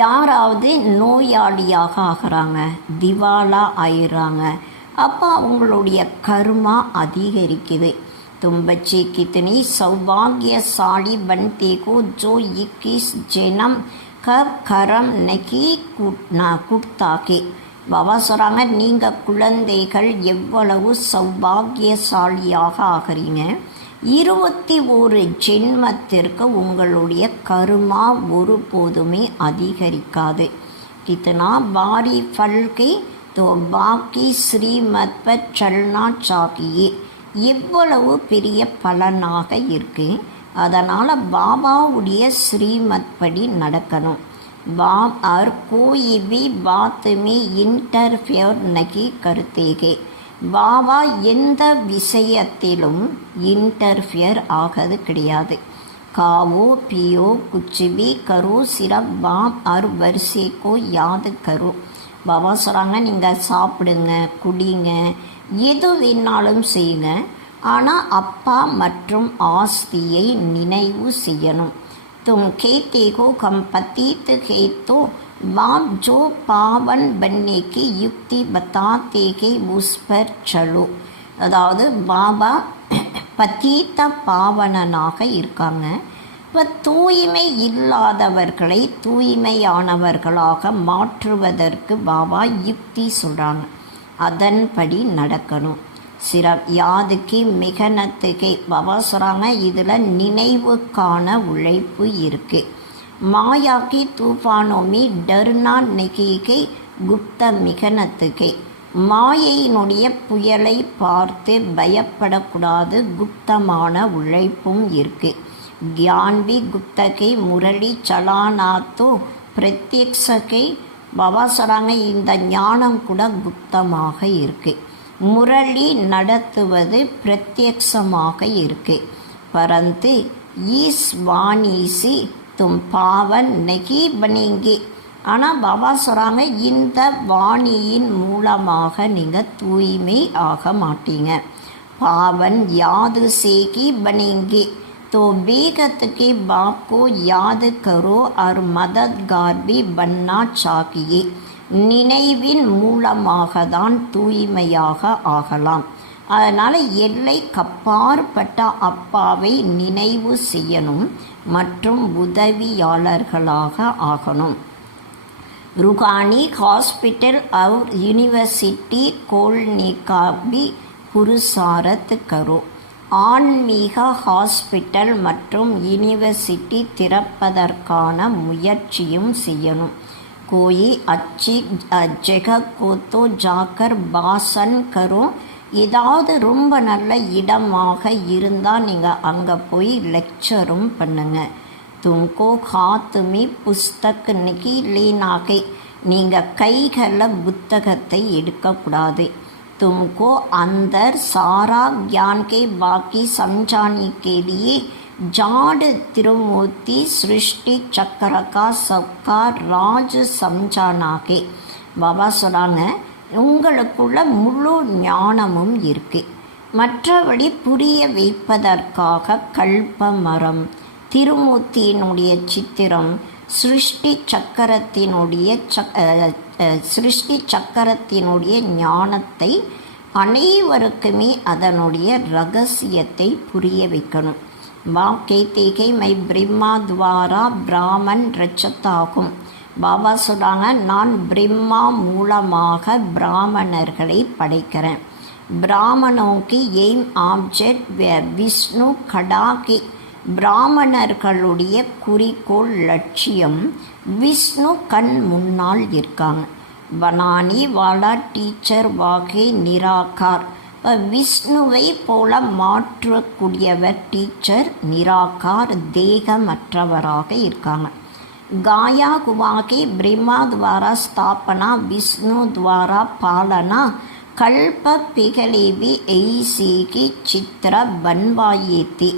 யாராவது நோயாளியாக ஆகிறாங்க, திவாலா ஆயிடுறாங்க, அப்போ அவங்களுடைய கர்மா அதிகரிக்குது. तुम बच्चे कितनी सौभाग्यशाली बनते को जो 21 जन्म का कर्म नहीं कुटता के. பாபா சொல்கிறாங்க, நீங்கள் குழந்தைகள் எவ்வளவு சௌபாகியசாலியாக ஆகிறீங்க. 21 ஜென்மத்திற்கு உங்களுடைய கர்மா ஒருபோதுமே அதிகரிக்காது. கித்தனா பாரி ஃபல்கை தோ பாக்கி ஸ்ரீமத் பர் சல்னா சாக்கியே. எவ்வளவு பெரிய பலனாக இருக்கு. அதனால் பாபாவுடைய ஸ்ரீமத் படி நடக்கணும். बाप और कोई भी बात में इंटरफेयर नहीं करते हैं. பாபா எந்த விஷயத்திலும் இன்டர்ஃபியர் ஆகிறது கிடையாது. खाओ पियो कुछ भी करो सिर्फ बाप और वर्षे को याद करो. பாபா சொல்கிறாங்க, நீங்கள் சாப்பிடுங்க, குடிங்க, எது வேணாலும் செய்யுங்க, ஆனால் அப்பா மற்றும் ஆஸ்தியை நினைவு செய்யணும். तुम कहते हो हम पतित है तो बाप जो पावन बनने की युक्ति बताते हैं उस पर चलो. அதாவது பாபா பதீத்த பாவனனாக இருக்காங்க. இப்போ தூய்மை இல்லாதவர்களை தூய்மையானவர்களாக மாற்றுவதற்கு பாபா யுக்தி சொல்கிறாங்க. அதன்படி நடக்கணும். சிறப் யாதுக்கு மிகனத்துக்கு பாபா சொல்கிறாங்க, இதில் நினைவுக்கான உழைப்பு இருக்குது. மாயாக்கி தூஃபானோமி டர்னா நெகிகை குப்த மிகனத்துக்கு. மாயையினுடைய புயலை பார்த்து பயப்படக்கூடாது, குப்தமான உழைப்பும் இருக்குது. கியான்வி குப்தகை முரளி சலானாத்தோ பிரத்யக்ஷகை. பாபா சொல்கிறாங்க, இந்த ஞானம் கூட குப்தமாக இருக்குது. முரளி நடத்துவது பிரத்யக்ஷமாக இருக்கு. பரந்து ஈஸ் வாணிசி தும் பாவன் நகி பனீங்கி. ஆனால் பாபா சொல்கிறாங்க, இந்த வாணியின் மூலமாக நீங்கள் தூய்மை ஆக மாட்டீங்க. பாவன் யாது சேகி பனீங்கி तो बेगत के बाप को याद करो और मददगार भी बनना चाहिए. நினைவின் மூலமாக தான் தூய்மையாக ஆகலாம். அதனால் எல்லை கப்பாற்பட்ட அப்பாவை நினைவு செய்யணும் மற்றும் உதவியாளர்களாக ஆகணும். रूहानी हॉस्पिटल और यूनिवर्सिटी खोलने का भी पुरुषार्थ करो. ஆன்மீக ஹாஸ்பிட்டல் மற்றும் யூனிவர்சிட்டி திறப்பதற்கான முயற்சியும் செய்யணும். कोई अच्छी जगह को तो जाकर भाषण करो. ஏதாவது ரொம்ப நல்ல இடமாக இருந்தால் நீங்கள் அங்கே போய் லெக்சரும் பண்ணுங்க. तुमको हाथ में पुस्तक नहीं लेना है. நீங்கள் கைகளில் புத்தகத்தை எடுக்கக்கூடாது. तुमको अंदर सारा ज्ञान के बाकी समझाने के लिए जाड तिरुमूर्ति सृष्टि चक्र का सबका राज समझाना के. பாபா சொல்கிறாங்க, உங்களுக்குள்ள முழு ஞானமும் இருக்கு. மற்றபடி புரிய வைப்பதற்காக கல்ப மரம், திருமூர்த்தியினுடைய சித்திரம், சிருஷ்டி சக்கரத்தினுடைய ஞானத்தை அனைவருக்குமே அதனுடைய ரகசியத்தை புரிய வைக்கணும். வாக்கை தேகை மை பிரம்மா துவாரா பிராமன் ரச்சத்தாகும். பாபா சொல்கிறாங்க, நான் பிரம்மா மூலமாக பிராமணர்களை படைக்கிறேன். பிராமணோக்கு எய்ம் ஆப்ஜெக்ட் விஷ்ணு கடாகி. பிராமணர்களுடைய குறிக்கோள் லட்சியம் விஷ்ணு கண் முன்னால் இருக்காங்க. வனானி வாலா டீச்சர் வாகே நிராகார். விஷ்ணுவை போல மாற்றக்கூடியவர் டீச்சர். நிராகார் தேகமற்றவராக இருக்காங்க. गाया गुवा के ब्रह्मा द्वारा स्थापना, विष्णु द्वारा पालना, कल्प पिघले भी ऐसी की चित्र बनवाये थी.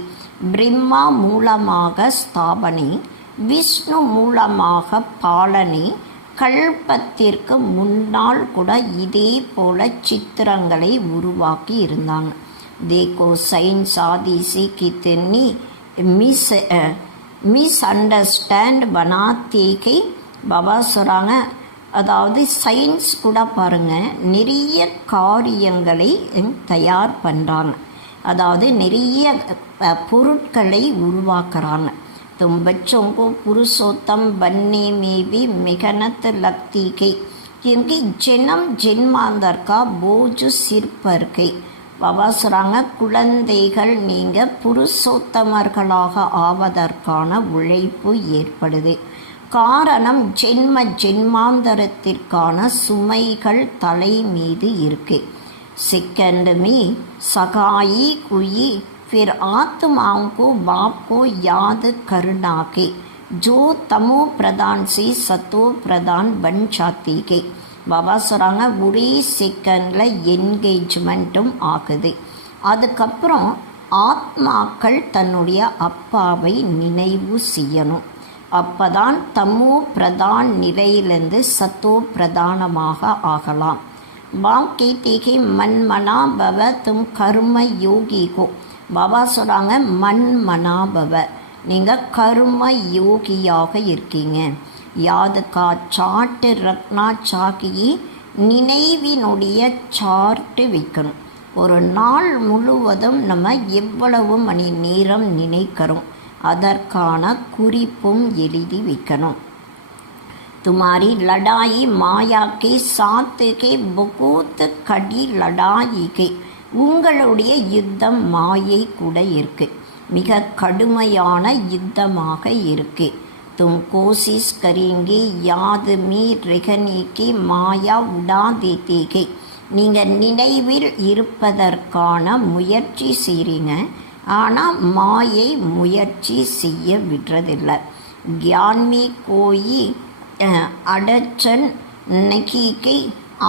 ब्रह्मा மூலமாக ஸ்தாபனை, விஷ்ணு மூலமாக பாலனை. கல்பத்திற்கு முன்னால் கூட இதே போல சித்திரங்களை உருவாக்கி இருந்தாங்க. தேக்கோ சயின்ஸ் ஆதிசி கித்தனி மிஸ் அண்டர்ஸ்டாண்ட் பனாத்தேகை. பாபா சொல்கிறாங்க, அதாவது சயின்ஸ் கூட பாருங்கள் நிறைய காரியங்களை தயார் பண்ணுறாங்க. அதாவது நிறைய பொருட்களை உருவாக்குறாங்க. तुम बच्चों को पुरुषोत्तम बनने में भी मेहनत लगती है क्योंकि जन्म जन्मांतर का बोझ सिर पर है. பாபா சொல்கிறாங்க, குழந்தைகள் நீங்கள் புருஷோத்தமர்களாக ஆவதற்கான உழைப்பு ஏற்படுது. காரணம் ஜென்ம ஜென்மாந்தரத்திற்கான சுமைகள் தலை மீது இருக்கு. सेकंड में सगाई हुई फिर आत्माओं को बाप को याद करना के जो तमो प्रधान से सतो प्रधान बन जाती है. பாபா சொல்கிறாங்க, ஒரே செகண்டில் என்கேஜ்மெண்ட்டும் ஆகுது. அதுக்கப்புறம் ஆத்மாக்கள் தன்னுடைய அப்பாவை நினைவு செய்யணும். அப்பதான் தமோ பிரதான் நிலையிலிருந்து சத்தோ பிரதானமாக ஆகலாம். பாப் கேத்தேகே மன்மனா பவ தும் கர்ம யோகிகோ. பாபா சொல்கிறாங்க மன்மனா பவ, நீங்கள் கர்ம யோகியாக இருக்கீங்க. யாதுக்கா சாட்டு ரக்னா சாக்கி, நினைவினுடைய சார்ட்டு வைக்கணும். ஒரு நாள் முழுவதும் நம்ம எவ்வளவு மணி நேரம் நினைக்கிறோம் அதற்கான குறிப்பும் எழுதி வைக்கணும். तुम्हारी लड़ाई माया के साथ के बहुत कड़ी लड़ाई के, உங்களுடைய யுத்தம் மாயை கூட இருக்கு, மிக கடுமையான யுத்தமாக இருக்கு. தும் கோசிஸ் கரேங்கே யாத் மீ ரெகனே கே மாயா உடா தேதேகே, நீங்கள் நினைவில் இருப்பதற்கான முயற்சி செய்கிறீங்க, ஆனால் மாயை முயற்சி செய்ய விடுறதில்லை. கியான்மி கோயி अड़चन नहीं के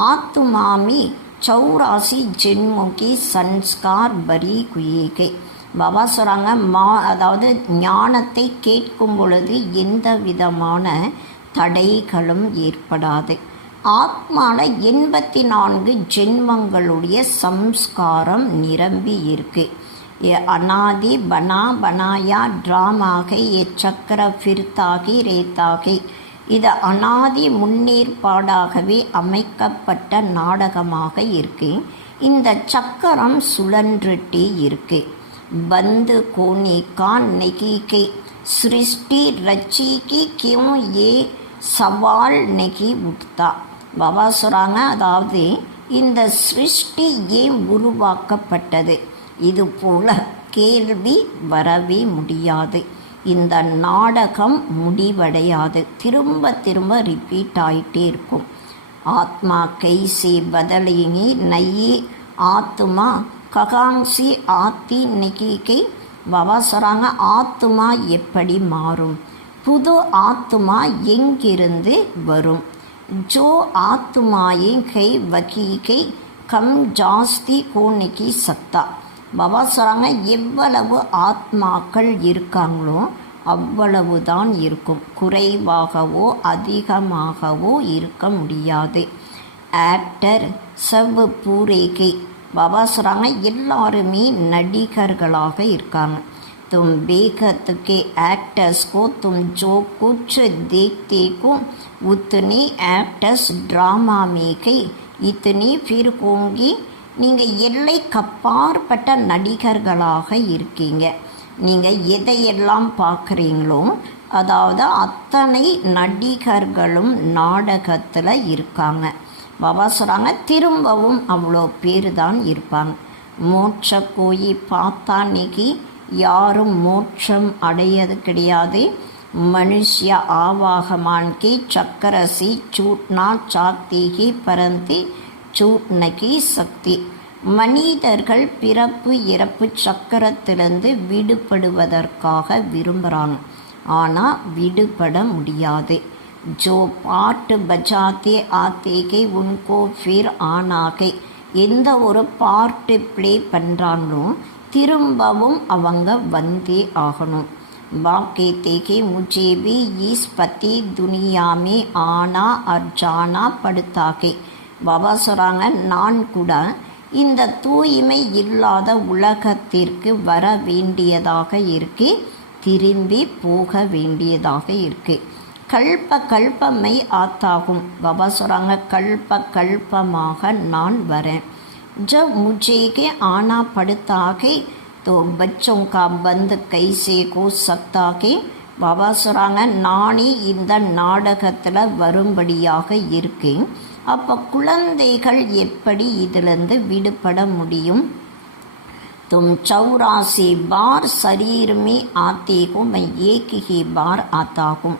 आत्मामी 84 जन्मों की संस्कार बरी हुए के. பாபா சொல்கிறாங்க அதாவது ஞானத்தை கேட்கும் பொழுது எந்த விதமான தடைகளும் ஏற்படாது. ஆத்மாவில் 84 ஜென்மங்களுடைய சம்ஸ்காரம் நிரம்பி இருக்கு. அனாதி பனா பனாயா ட்ராமாகை ஏ சக்கர ஃபிர்தாகி ரேத்தாகி, இது அனாதி முன்னேற்பாடாகவே அமைக்கப்பட்ட நாடகமாக இருக்கு. இந்த சக்கரம் சுழன்றுட்டே இருக்கு. பந்து கோனி கான் நெகிகை சிருஷ்டி ரச்சி கி கியூ ஏ சவால் நெகி உட்தா. பாபா சொல்கிறாங்க அதாவது இந்த சிருஷ்டி ஏன் உருவாக்கப்பட்டது, இது போல கேள்வி வரவே முடியாது. இந்த நாடகம் முடிவடையாது, திரும்ப திரும்ப ரிப்பீட் ஆகிட்டே இருக்கும். ஆத்மா கைசி பதலிங்கி நையே ஆத்மா ககாங்சி ஆத்தி நெகிகை. பாபா சொல்கிறாங்க ஆத்மா எப்படி மாறும், புது ஆத்மா எங்கிருந்து வரும். ஜோ ஆத்மாயை கை வகீகை கம் ஜாஸ்தி கோனிக்கு சத்தா. பாபா சொல்கிறாங்க எவ்வளவு ஆத்மாக்கள் இருக்காங்களோ அவ்வளவுதான் இருக்கும், குறைவாகவோ அதிகமாகவோ இருக்க முடியாது. ஆக்டர் சவ் பூரேகை. பாபா சொல்கிறாங்க எல்லாருமே நடிகர்களாக இருக்காங்க. तुम बेखत के एक्टर्स को तुम जो कुछ देखते को उतने एक्टर्स ड्रामा में कई इतनी फिर होंगी. நீங்கள் எல்லைக்கப்பாற்பட்ட நடிகர்களாக இருக்கீங்க. நீங்கள் எதையெல்லாம் பார்க்குறீங்களோ அதாவது அத்தனை நடிகர்களும் நாடகத்தில் இருக்காங்க. பாபா சொல்கிறாங்க திரும்பவும் அவ்வளோ பேர் தான் இருப்பாங்க. மோட்ச கோயி பார்த்தா இன்னைக்கு யாரும் மோட்சம் அடையது கிடையாது. மனுஷ்ய ஆவாகமான்கி சக்கரசி சூட்னா சாக்திகி பரந்தி சூட்னகி சக்தி. மனிதர்கள் பிறப்பு இறப்பு சக்கரத்திலிருந்து விடுபடுவதற்காக விரும்புகிறாங்க, ஆனால் விடுபட முடியாது. ஜோ பாட்டு பஜாத்தே ஆத்தேகை உன்கோ ஃபிர் ஆனாகை. எந்த ஒரு பாட்டு ப்ளே பண்ணுறாங்களோ திரும்பவும் அவங்க வந்தே ஆகணும். பாக்கே தேகே முझे भी इस पति दुनिया में आना और जाना पड़ता है. பாபா சொல்கிறாங்க நான் கூட இந்த தூய்மை இல்லாத உலகத்திற்கு வர வேண்டியதாக இருக்கு, திரும்பி போக வேண்டியதாக இருக்கு. கல்ப கல்பமை ஆத்தாகும். பாபா சொல்கிறாங்க கல்ப கல்பமாக நான் வரேன். जब मुझे के आना पड़ता है तो बच्चों का बंद कैसे हो सकता है. பாபா சொல்கிறாங்க நானே இந்த நாடகத்தில் வரும்படியாக இருக்கேன், அப்போ குழந்தைகள் எப்படி இதிலிருந்து விடுபட முடியும். तुम 84 बार शरीर में आते हो, मैं एक ही बार आता हूँ.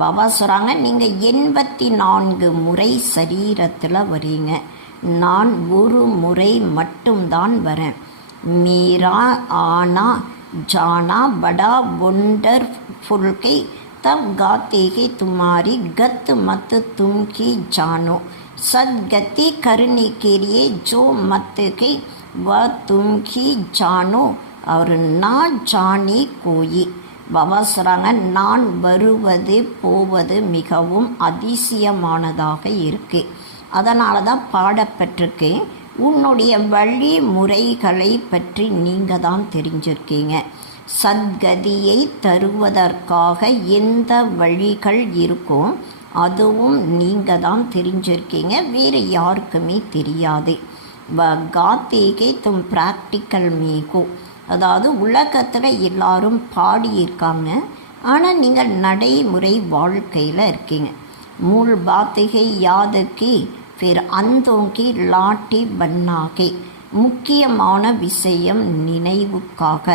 பாபா சொல்கிறாங்க நீங்கள் 84 முறை சரீரத்தில் வரீங்க, நான் ஒரு முறை மட்டும்தான் வரேன். மீரா ஆனா जाना बड़ा वंडरफुल के तब गाते हैं तुम्हारी गत मत तुम की जानो. सदगति करने के लिए जो मत के वह तुम की जानो. அவர் நான் ஜானி கோயி. பாபா சொல்கிறாங்க, நான் வருவது போவது மிகவும் அதிசயமானதாக இருக்குது. அதனால தான் பாடப்பட்டிருக்கு, உன்னுடைய வழிமுறைகளை பற்றி நீங்கள் தான் தெரிஞ்சிருக்கீங்க. சத்கதியை தருவதற்காக எந்த வழிகள் இருக்கோ அதுவும் நீங்கள் தான் தெரிஞ்சிருக்கீங்க, வேறு யாருக்குமே தெரியாது. காத்தேகே தும் ப்ராக்டிக்கல் மீகோ, அதாவது உலகத்தில் எல்லாரும் பாடியிருக்காங்க, ஆனால் நீங்கள் நடைமுறை வாழ்க்கையில் இருக்கீங்க. மூல் பாத்திகை யாதுக்கு ஃபிர் அந்தோங்கி லாட்டி பன்னாகே, முக்கியமான விஷயம் நினைவுக்காக.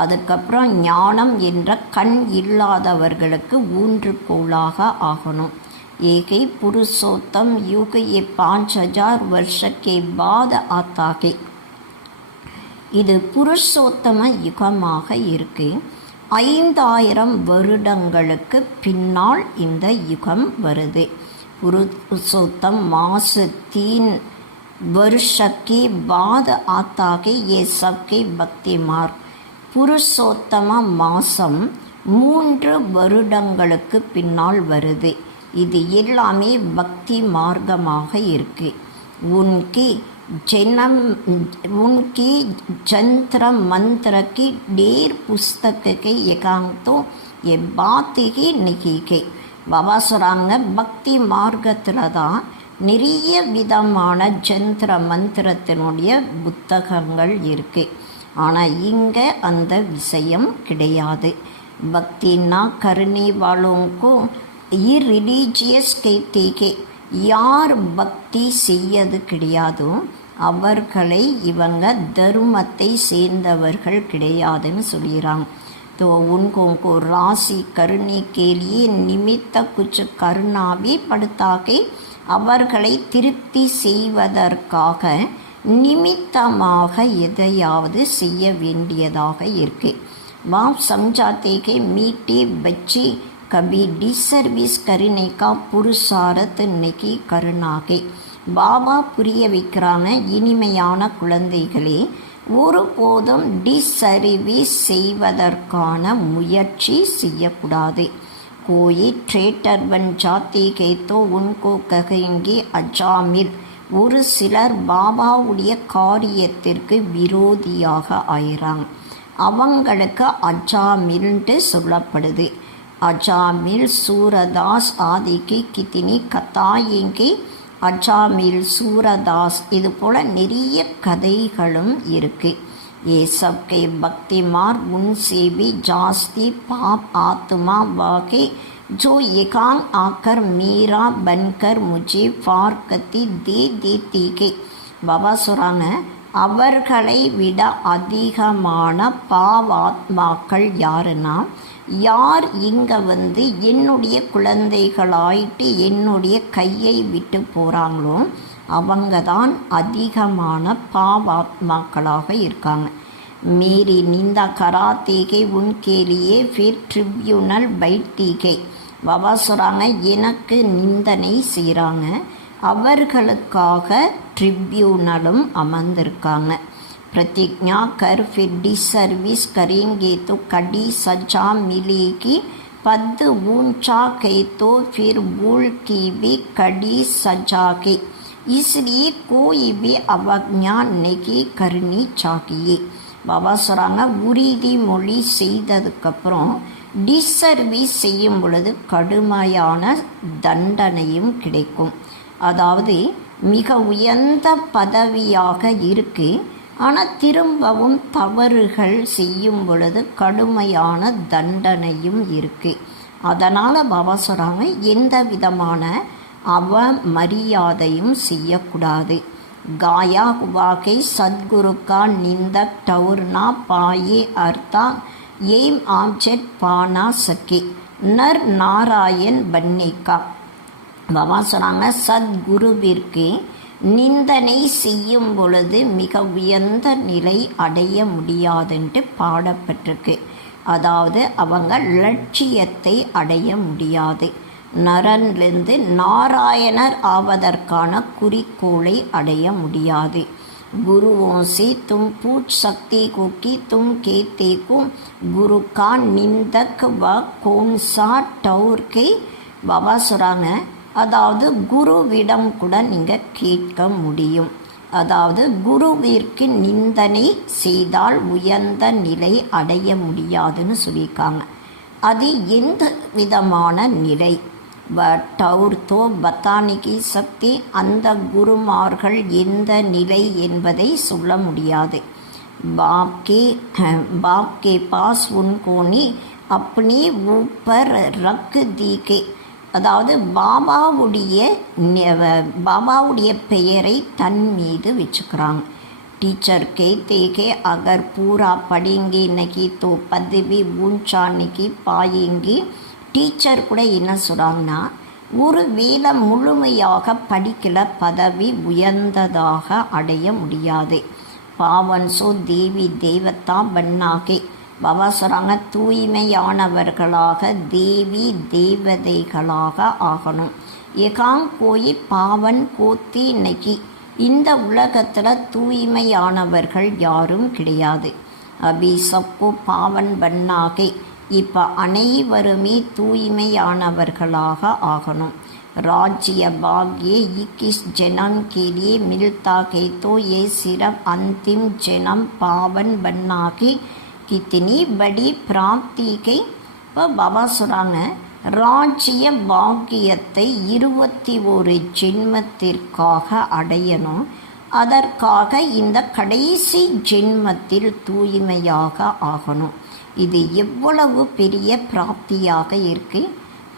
அதுக்கப்புறம் ஞானம் என்ற கண் இல்லாதவர்களுக்கு ஊன்றுகோலாக ஆகணும். ஏகை புருஷோத்தம் யுக ये 5000 वर्ष के बाद आता है. இது புருஷோத்தம யுகமாக இருக்கு. 5000 வருடங்களுக்கு பின்னால் இந்த யுகம் வருது. புருஷோத்தம் மாச 3 वर्ष के बाद आता है ये सबके भक्ति मार्ग. புருஷோத்தம மாதம் 3 வருடங்களுக்கு பின்னால் வருது. இது எல்லாமே பக்தி மார்க்கமாக இருக்கு. உன்கி ஜந்திர மந்திர கி டேர் புஸ்தகை எகாந்தோ எ பாத்திகி நிகிகே. பாபா சொல்கிறாங்க, பக்தி மார்க்கத்தில் தான் நிறைய விதமான ஜந்திர மந்திரத்தினுடைய புத்தகங்கள் இருக்குது. ஆனால் இங்கே அந்த விஷயம் கிடையாது. பக்தின்னா கருணை வாழோங்கோ இரிலீஜியஸ் கைத்தீகே, யார் பக்தி செய்யது கிடையாதோ அவர்களை இவங்க தர்மத்தை சேர்ந்தவர்கள் கிடையாதுன்னு சொல்கிறாங்க. तो उनको राशि करने के लिए निमित्त कुछ करना भी पड़ता है. அவர்களை திருப்தி செய்வதற்காக நிமித்தமாக எதையாவது செய்ய வேண்டியதாக இருக்கு. बाप समझाते कि मीठे बच्चे कभी डिसर्विस करने का पुरुषार्थ नहीं करना है. பாபா புரிய வைக்கிறாங்க, இனிமையான குழந்தைகளே, ஒருபோதும் டிசர்வீஸ் செய்வதற்கான முயற்சி செய்யக்கூடாது. कोई ट्रेटर बन जाते हैं तो उनको कहेंगे अजामिल. ஒரு சிலர் பாபாவுடைய காரியத்திற்கு விரோதியாக ஆயிறாங்க, அவங்களுக்கு அஜாமில்ன்ட்டு சொல்லப்படுது. அஜாமில் சூரதாஸ் ஆதிக்கு கித்தினி கத்தாயேங்கி அஜாமில் சூரதாஸ், இது போல் நிறைய கதைகளும் இருக்குது. ये सबके भक्ति मार्ग उनसे भी जास्ती पाप आत्मा वाके जो एकांग आकर मेरा बनकर मुझे फारकती दे देती के. பாபா சொல்கிறாங்க, அவர்களை விட அதிகமான பாவாத்மாக்கள் யாருன்னா, யார் இங்கே வந்து என்னுடைய குழந்தைகளாயிட்டு என்னுடைய கையை விட்டு போகிறாங்களோ அவங்க தான் அதிகமான பாவாத்மாக்களாக இருக்காங்க. மேரி நிந்தா கராத்தேகை உன்கேலியே ஃபிர் ட்ரிபியூனல் பைட்டீகை. பாபா சொல்கிறாங்க, எனக்கு நிந்தனை செய்கிறாங்க, அவர்களுக்காக ட்ரிபியூனலும் அமர்ந்திருக்காங்க. प्रतिज्ञा कर फिर डिसर्विस करेंगे तो कड़ी सजा मिलेगी. पद ऊंचा कहे तो फिर भूल की भी कड़ी सजा के. इसलिए कोई भी अवज्ञा नहीं करनी चाहिए. பாபா சொல்கிறாங்க, உறுதி மொழி செய்ததுக்கப்புறம் டிசர்வீஸ் செய்யும் பொழுது கடுமையான தண்டனையும் கிடைக்கும். அதாவது மிக உயர்ந்த பதவியாக இருக்குது, ஆனால் திரும்பவும் தவறுகள் செய்யும் பொழுது கடுமையான தண்டனையும் இருக்குது. அதனால் பாபா சொல்கிறாங்க, எந்த விதமான அவமரியாதையும் செய்யக்கூடாது. गाया हुआ के सदगुरु का निंदक ठहरना पाए अर्था एम ऑब्जेक्ट पाना सके नर नारायण बनने का. பாபா சொன்னாங்க, சத்குருவிற்கு நிந்தனை செய்யும் பொழுது மிக உயர்ந்த நிலை அடைய முடியாதுன்ட்டு பாடப்பட்டிருக்கு. அதாவது அவங்க லட்சியத்தை அடைய முடியாது. நரன்லேருந்து நாராயணர் ஆவதற்கான குறிக்கோளை அடைய முடியாது. गुरुओं से तुम पूछ सकते हो कि तुम कहते को गुरु का निंदक व कौन सा टौर के பாபா சொல்கிறாங்க. அதாவது குருவிடம் கூட நீங்கள் கேட்க முடியும். அதாவது குருவிற்கு நிந்தனை செய்தால் உயர்ந்த நிலை அடைய முடியாதுன்னு சொல்லியிருக்காங்க. அது எந்த விதமான நிலை? டவுர் தோ பத்தானி கி சக்தி. அந்த குருமார்கள் எந்த நிலை என்பதை சொல்ல முடியாது. बाप के पास उनको ने अपने ऊपर रख दी के. அதாவது பாபாவுடைய பெயரை தன் மீது வச்சுக்கிறாங்க. टीचर कहते कि अगर पूरा पढ़ेंगे नहीं तो पदवी ऊंचा नहीं पाएंगे. டீச்சர் கூட என்ன சொல்கிறாங்கன்னா, ஒரு வேளை முழுமையாக படிக்கல பதவி உயர்ந்ததாக அடைய முடியாது. பாவன் சோ தேவி தேவதா பண்ணாகே. பாபா சொல்கிறாங்க, தூய்மையானவர்களாக தேவி தேவதைகளாக ஆகணும். ஏகாங் கோயி பாவன் கோத்தி இன்னைக்கு இந்த உலகத்தில் தூய்மையானவர்கள் யாரும் கிடையாது. அபி சப்கோ பாவன் பண்ணாகே. இப்போ அனைவருமே தூய்மையானவர்களாக ஆகணும். राज्य भाग्य 21 जन्म के लिए मिलता है तो ये सिर्फ अंतिम जन्म पावन बनना की कितनी बड़ी प्राप्ति के. இப்போ பாபா சொல்கிறாங்க, ராஜ்ய பாக்கியத்தை 21 ஜென்மத்திற்காக அடையணும். அதற்காக இந்த கடைசி ஜென்மத்தில் தூய்மையாக ஆகணும். இது எவ்வளவு பெரிய பிராப்தியாக இருக்கு.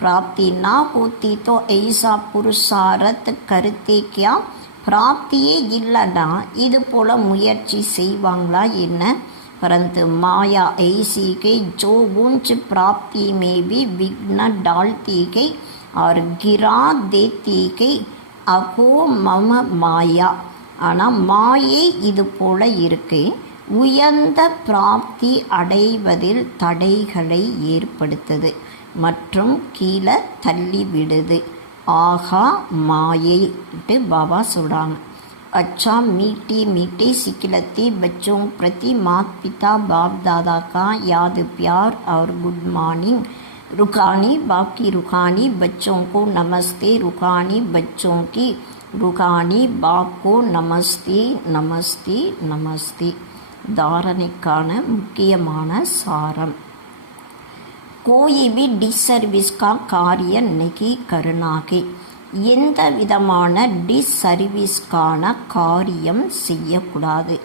प्राप्ति ना होती तो ऐसा पुरुषार्थ करते क्या. प्राप्तिயே இல்லைன்னா இது போல் முயற்சி செய்வாங்களா என்ன? परंतु माया ऐसी के जो ऊंच प्राप्ति में भी विघ्न डालती के और गिरा देती के अहो मम माया. ஆனால் மாயை இது போல் இருக்கு. உயர்ந்த பிராப்தி அடைவதில் தடைகளை ஏற்படுத்துது மற்றும் கீழே தள்ளிவிடுது. ஆகா மாயைட்டு பாபா சொல்கிறாங்க. अच्छा मीठी मीठी सिखलती बच्चों प्रति माता पिता बाप दादा का याद प्यार और गुड मॉर्निंग. रुखानी बाप की रुखानी बच्चों को नमस्ते. रुखानी बच्चों की रुखानी बाप को नमस्ते नमस्ते नमस्ते. தாரணைக்கான முக்கியமான சாரம். कोई भी डिसर्विस का कार्य नहीं करना है. எந்த விதமான டிஸ்சர்வீஸ்க்கான காரியம் செய்யக்கூடாது.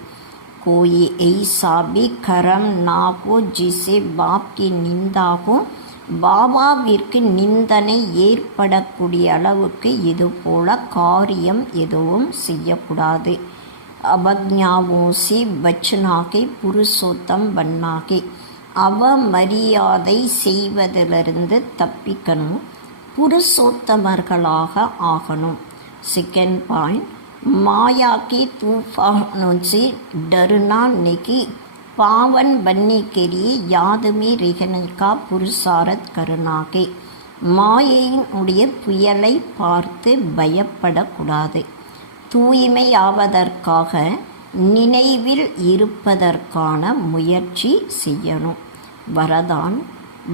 कोई ऐसा भी कर्म ना हो जिसे बाप की निंदा हो. பாபாவிற்கு நிந்தனை ஏற்படக்கூடிய அளவுக்கு இது போல காரியம் எதுவும் செய்யக்கூடாது. अवज्ञाओं से बचना के पुरुषोत्तम बनना के. அவமரியாதை செய்வதிலிருந்து தப்பிக்கணும். पुरुषोत्तमர்களாக ஆகணும். सेकेंड पॉइंट, माया के तूफानों से डरना नहीं. पावन बनने के लिए याद में रहने का पुरुषार्थ करना के. மாயையினுடைய புயலை பார்த்து பயப்படக்கூடாது. தூய்மையாவதற்காக நினைவில் இருப்பதற்கான முயற்சி செய்யணும். वरदान,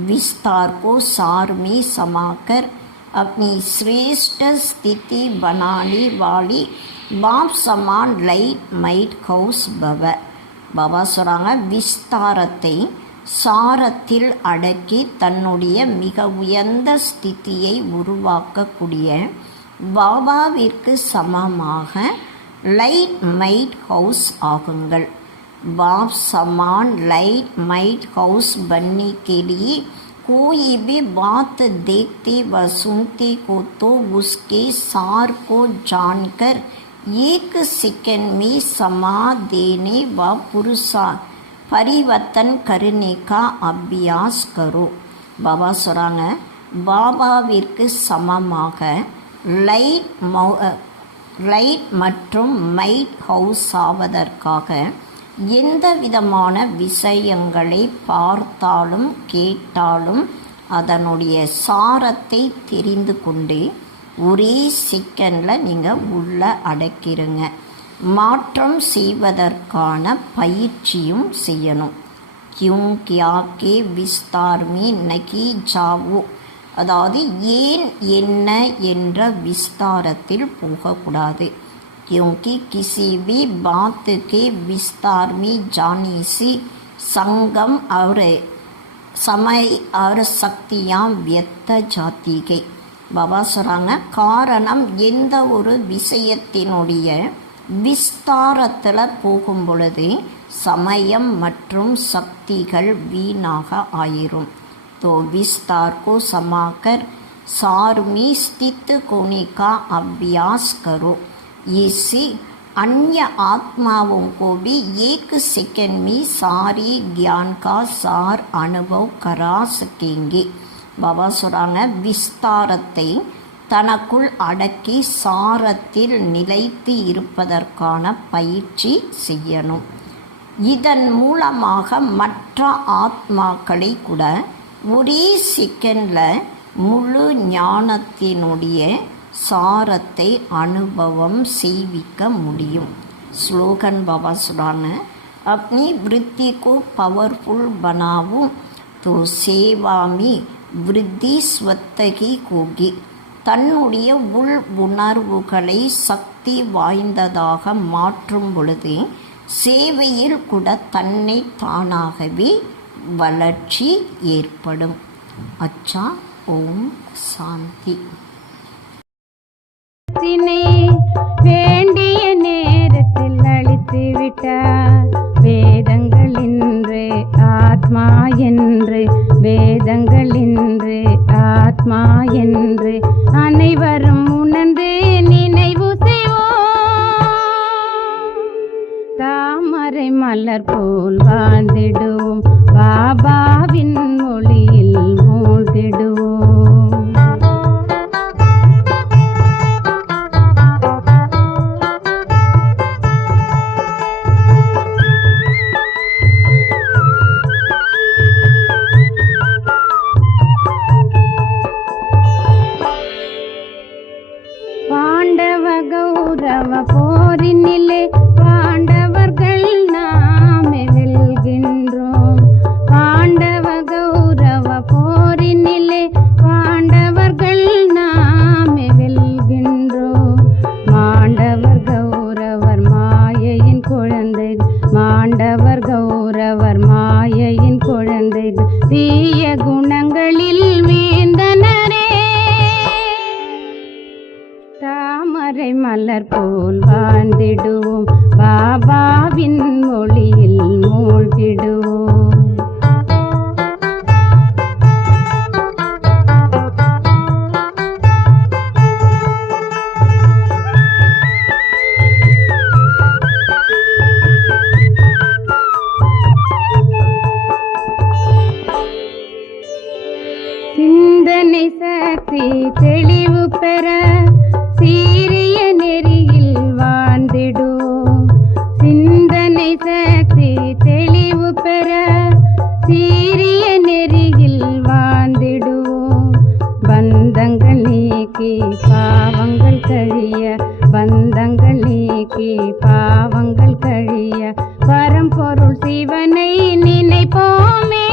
विस्तार को सार में समाकर अपनी श्रेष्ठ स्थिति बनाने वाली बाप समान लाइट माइट हाउस भव. பாபா சொல்கிறாங்க, விஸ்தாரத்தை சாரத்தில் அடக்கி தன்னுடைய மிக உயர்ந்த ஸ்திதியை உருவாக்கக்கூடிய பாபாவிற்கு சமமாக லைட் மைட் ஹவுஸ் ஆகுங்கள். बाप समान लाइट माइट हाउस बनने के लिए कोई भी बात देखते व सुनते हो तो उसके सार को जानकर 1 सेकंड में समा देने व पुरुषा परिवर्तन करने का अभ्यास करो. பாபா சொல்கிறாங்க, பாபாவிற்கு சமமாக லைட் மற்றும் மைட் ஹவுஸ் ஆவதற்காக எந்த விதமான விஷயங்களை பார்த்தாலும் கேட்டாலும் அதனுடைய சாரத்தை தெரிந்து கொண்டு ஒரே செகண்டில் நீங்கள் உள்ள அடக்கிடுங்க. மாற்றம் செய்வதற்கான பயிற்சியும் செய்யணும். கியூ கியா கே விஸ்தார் மே நகி ஜாவோ, அதாவது ஏன் என்ன என்ற விஸ்தாரத்தில் போகக்கூடாது. क्योंकि किसी भी बात के विस्तार में जाने से संगम और समय और शक्तियाँ व्यर्थ जाती है. பாபா சொல்கிறாங்க, காரணம் எந்த ஒரு விஷயத்தினுடைய விஸ்தாரத்தில் போகும் பொழுது சமயம் மற்றும் சக்திகள் வீணாக ஆயிரும். तो विस्तार को समाकर सार में स्थित होने का अभ्यास करो. इससे अन्य आत्माओं को भी एक सेकंड में सारी ज्ञान का सार अनुभव करा सकेंगे. பாபா சொல்கிறாங்க, விஸ்தாரத்தை தனக்குள் அடக்கி சாரத்தில் நிலைத்து இருப்பதற்கான பயிற்சி செய்யணும். இதன் மூலமாக மற்ற ஆத்மாக்களை கூட ஒரே செகண்டில் முழு ஞானத்தினுடைய சாரத்தை அனுபவம் செய்விக்க முடியும். ஸ்லோகன் பாபா சொல்கிறாங்க, अपनी वृत्ति को पावरफुल बनाओ तो सेवा में वृद्धि स्वतः ही होगी. தன்னுடைய உள் உணர்வுகளை சக்தி வாய்ந்ததாக மாற்றும் பொழுது சேவையில் கூட தன்னை தானாகவே வளர்ச்சி ஏற்படும். அச்சா, ஓம் சாந்தி. வேண்டிய நேரத்தில் அளித்து விட்டார். வேதங்கள் இன்று ஆத்மா என்று, வேதங்கள் இன்று ஆத்மா என்று அனைவரும் உணர்ந்து நினைவு செய்வோம். தாமரை மலர் போல் வாழ்ந்திடுவோம், பாபாவின் மொழியில் மூழ்கிடுவோம். பாண்டவ கௌரவ போரினிலே பாண்டவர்கள் நாமே வெல்கின்றோம். பாண்டவ கௌரவ போரினிலே பாண்டவர்கள் நாமே வெல்கின்றோம். மாண்டவர் கௌரவர் மாயையின் குழந்தைகள், மாண்டவர் கௌரவர் மாயையின் குழந்தைகள் தீய குணங்களில் வீழ்ந்தனரே. தாமரை மலர் போல் வாழ்ந்திடுவோம், பாபாவின் மொழியில் மூழ்கிடுவோம். சிந்தனை சக்தி தெளிவு பெற சீரிய நெறியில் வாழ்ந்திடுவோம். சிந்தனை சக்தி தெளிவு பெற சீரிய நெறியில் வாழ்ந்திடுவோம். பந்தங்கள் நீக்கி பாவங்கள் கழிய, பந்தங்கள் நீக்கி பாவங்கள் கழிய பரம்பொருள் சிவனை நினைப்போமே.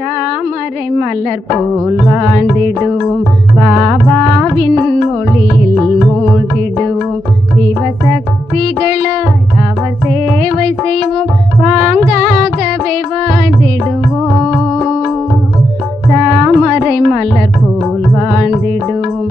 தாமரை மலர் போல் வாழ்ந்திடுவோம், பாபாவின் மொழியில் மூழ்கிடுவோம். சிவசக்திகளாய் அவர் சேவை செய்வோம், பாங்காகவே வாழ்ந்திடுவோம். தாமரை மலர் போல் வாழ்ந்திடுவோம்,